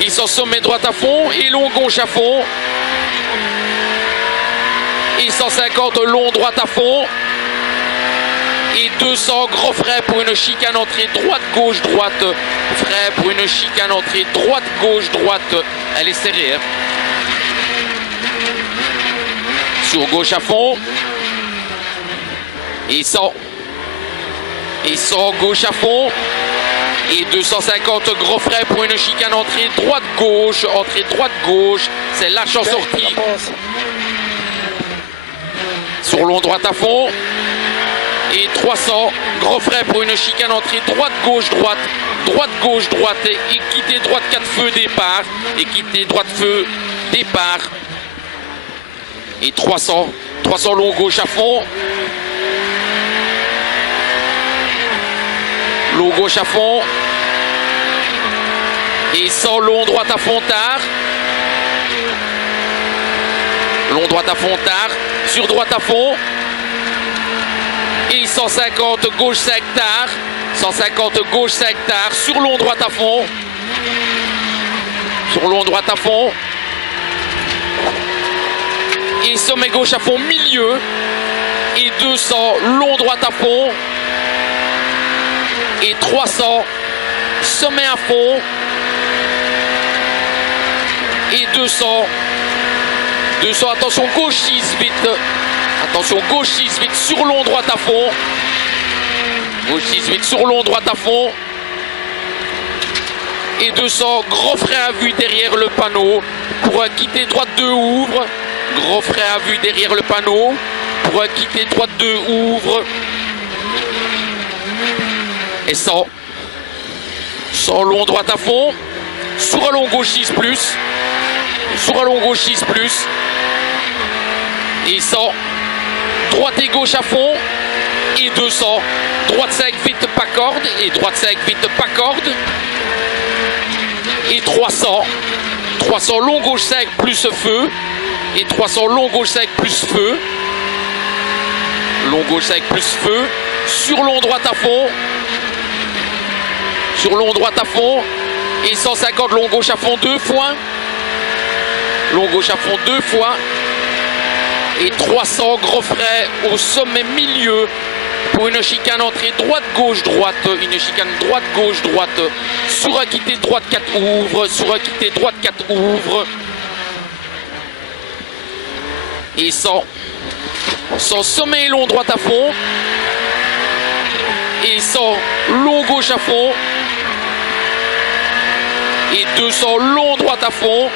Ils sont sommet droite à fond et long gauche à fond. Et 150 long droite à fond. Et 200 gros frais pour une chicane entrée droite gauche droite. Frais pour une chicane entrée droite gauche droite. Elle est serrée. Hein. Sur gauche à fond. Et 100. Et 100 gauche à fond. Et 250 gros frais pour une chicane entrée droite-gauche. Entrée droite-gauche. C'est lâche en sortie. Sur long droite à fond. Et 300 gros frais pour une chicane entrée droite-gauche droite. Droite-gauche droite. Et quitter droite 4 feux départ. Et quitter droite feu départ. Et 300. 300 long gauche à fond. Long gauche à fond. Et 100 long droite à fond tard. Long droite à fond tard. Sur droite à fond. Et 150 gauche sec tard. 150 gauche sec tard. Sur long droite à fond. Sur long droite à fond. Et sommet gauche à fond milieu. Et 200 long droite à fond. Et 300 sommet à fond. Et 200 attention gauche 6 vite, attention gauche 6 vite sur long droite à fond, gauche 6 vite sur long droite à fond. Et 200 gros frein à vue derrière le panneau pour quitter droite 2 ouvre, gros frein à vue derrière le panneau pour quitter droite 2 ouvre. Et 100 long droite à fond, sur un long gauche 6 plus, sur un long gauche 6 plus, et 100 droite et gauche à fond, et 200 droite sec vite pas corde, et droite sec vite pas corde, et 300 long gauche sec plus feu, et 300 long gauche sec plus feu, long gauche sec plus feu, sur long droite à fond, sur long droite à fond, et 150 long gauche à fond 2 fois, long gauche à fond 2 fois, et 300 gros frais au sommet milieu pour une chicane entrée droite gauche droite, une chicane droite gauche droite, sur un quitté droite 4 ouvre, sur un quitté droite 4 ouvre, et 100 sommet et long droite à fond, et 100 long gauche à fond, et 200 long droite à fond,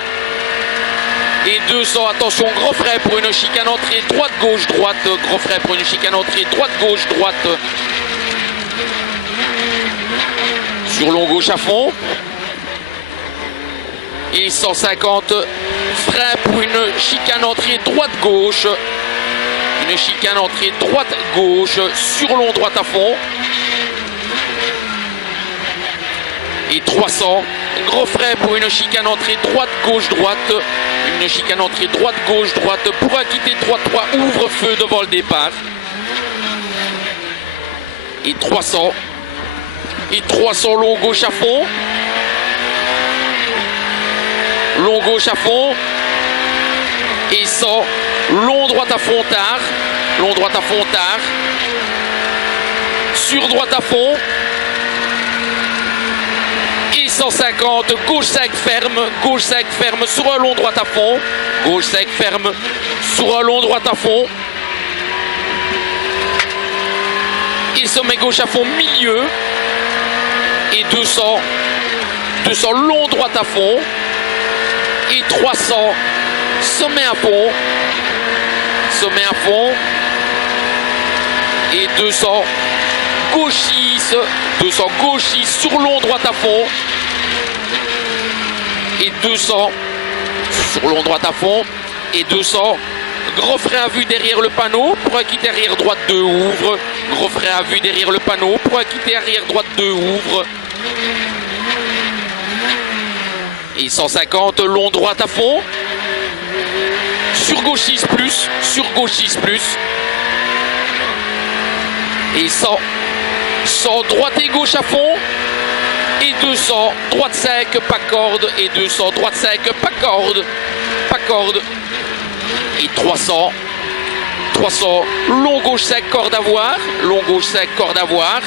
et 200 attention gros frais pour une chicane entrée droite gauche droite, gros frais pour une chicane entrée droite gauche droite, sur long gauche à fond, et 150 frein pour une chicane entrée droite gauche, une chicane entrée droite gauche, sur long droite à fond, et 300 gros frais pour une chicane entrée droite gauche droite, une chicane entrée droite gauche droite pour quitter droite 3 ouvre feu devant le départ, et 300 long gauche à fond, long gauche à fond, et 100 long droite à fond tard, long droite à fond tard, sur droite à fond, et 150 gauche sec ferme sur un long droite à fond, gauche sec ferme sur un long droite à fond, et sommet gauche à fond milieu, et 200 long droite à fond, Et 300. Sommet à fond. Sommet à fond. Et 200. Gauchis. 200 gauchis sur long droite à fond. Et 200 sur long droite à fond. Et 200. Gros frein à vue derrière le panneau pour un quitter arrière droite 2 ouvre. Gros frein à vue derrière le panneau pour un quitter arrière droite 2 ouvre. Et 150 long droite à fond. Sur gauchis plus. Sur gauchis plus. Et 100. 100 droite et gauche à fond. Et 200 droite 5 pas corde. Et 200 droite 5 pas corde. Pas corde. Et 300. 300 long gauche 5 corde à voir. Long gauche 5 corde à voir.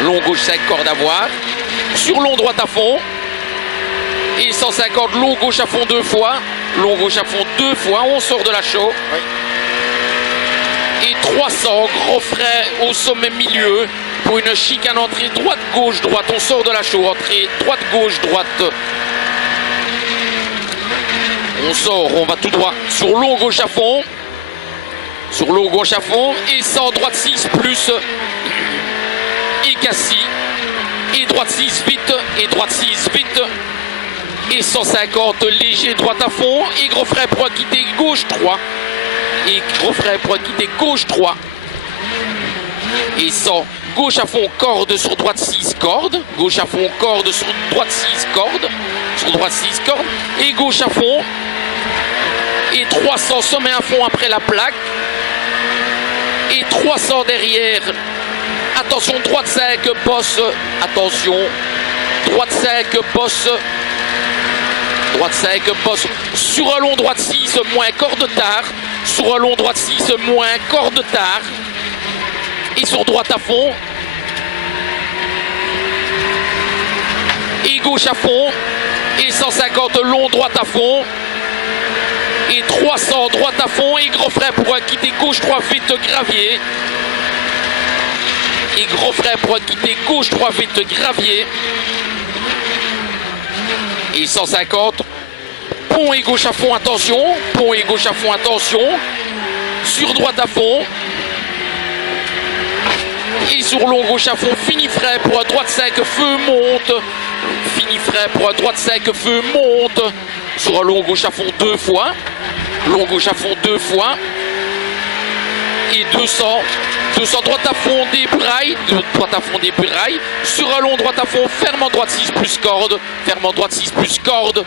Long gauche 5 corde à voir. Sur long droite à fond. Et 150 long gauche à fond 2 fois. Long gauche à fond 2 fois. On sort de la chaux. Oui. Et 300 gros frein au sommet milieu. Pour une chicane entrée droite gauche droite. On sort de la chaux. Entrée droite gauche droite. On sort, on va tout droit sur long gauche à fond. Sur long gauche à fond. Et 100 droite 6 plus. Et cassis. Et droite 6 vite. Et droite 6 vite. Et 150 léger droite à fond. Et gros frein pour quitter gauche 3. Et gros frein pour quitter gauche 3. Et 100 gauche à fond corde sur droite 6 corde. Gauche à fond corde sur droite 6 corde. Sur droite 6 corde. Et gauche à fond. Et 300 sommet à fond après la plaque. Et 300 derrière. Attention, droite 5 bosse. Attention. Droite 5 bosse. Droite 5 bosse. Sur un long droite 6 moins corde tard. Sur un long droite 6 moins corde tard. Et sur droite à fond. Et gauche à fond. Et 150 long droite à fond. Et 300 droite à fond. Et gros frein pour quitter gauche 3 vite gravier. Et gros frein pour quitter gauche 3 vite gravier. Et 150. Pont et gauche à fond, attention. Pont et gauche à fond, attention. Sur droite à fond. Et sur long gauche à fond, fini frein pour un droite 5 feu monte. Fini frein pour un droite 5 feu monte. Sur un long gauche à fond 2 fois. Long gauche à fond 2 fois. Et 200. 200 droite à fond des brailles. Droite à fond des brailles. Sur un long droite à fond, ferme en droite 6 plus corde. Ferme en droite 6 plus corde.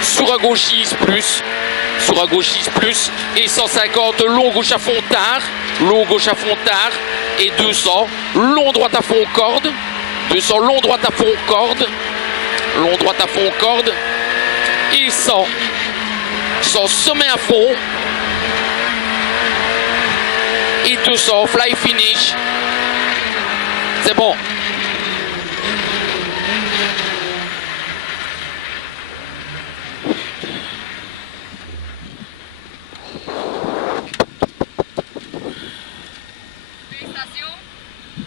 Sur un gauche 6 plus. Sur un gauche 6 plus. Et 150 long gauche à fond tard. Long gauche à fond tard. Et 200 long droite à fond corde. 200 long droite à fond corde. Long droite à fond corde. Et 100. 100 sommet à fond. Et 200 fly finish. C'est bon.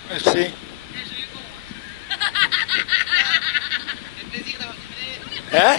Merci. Hein?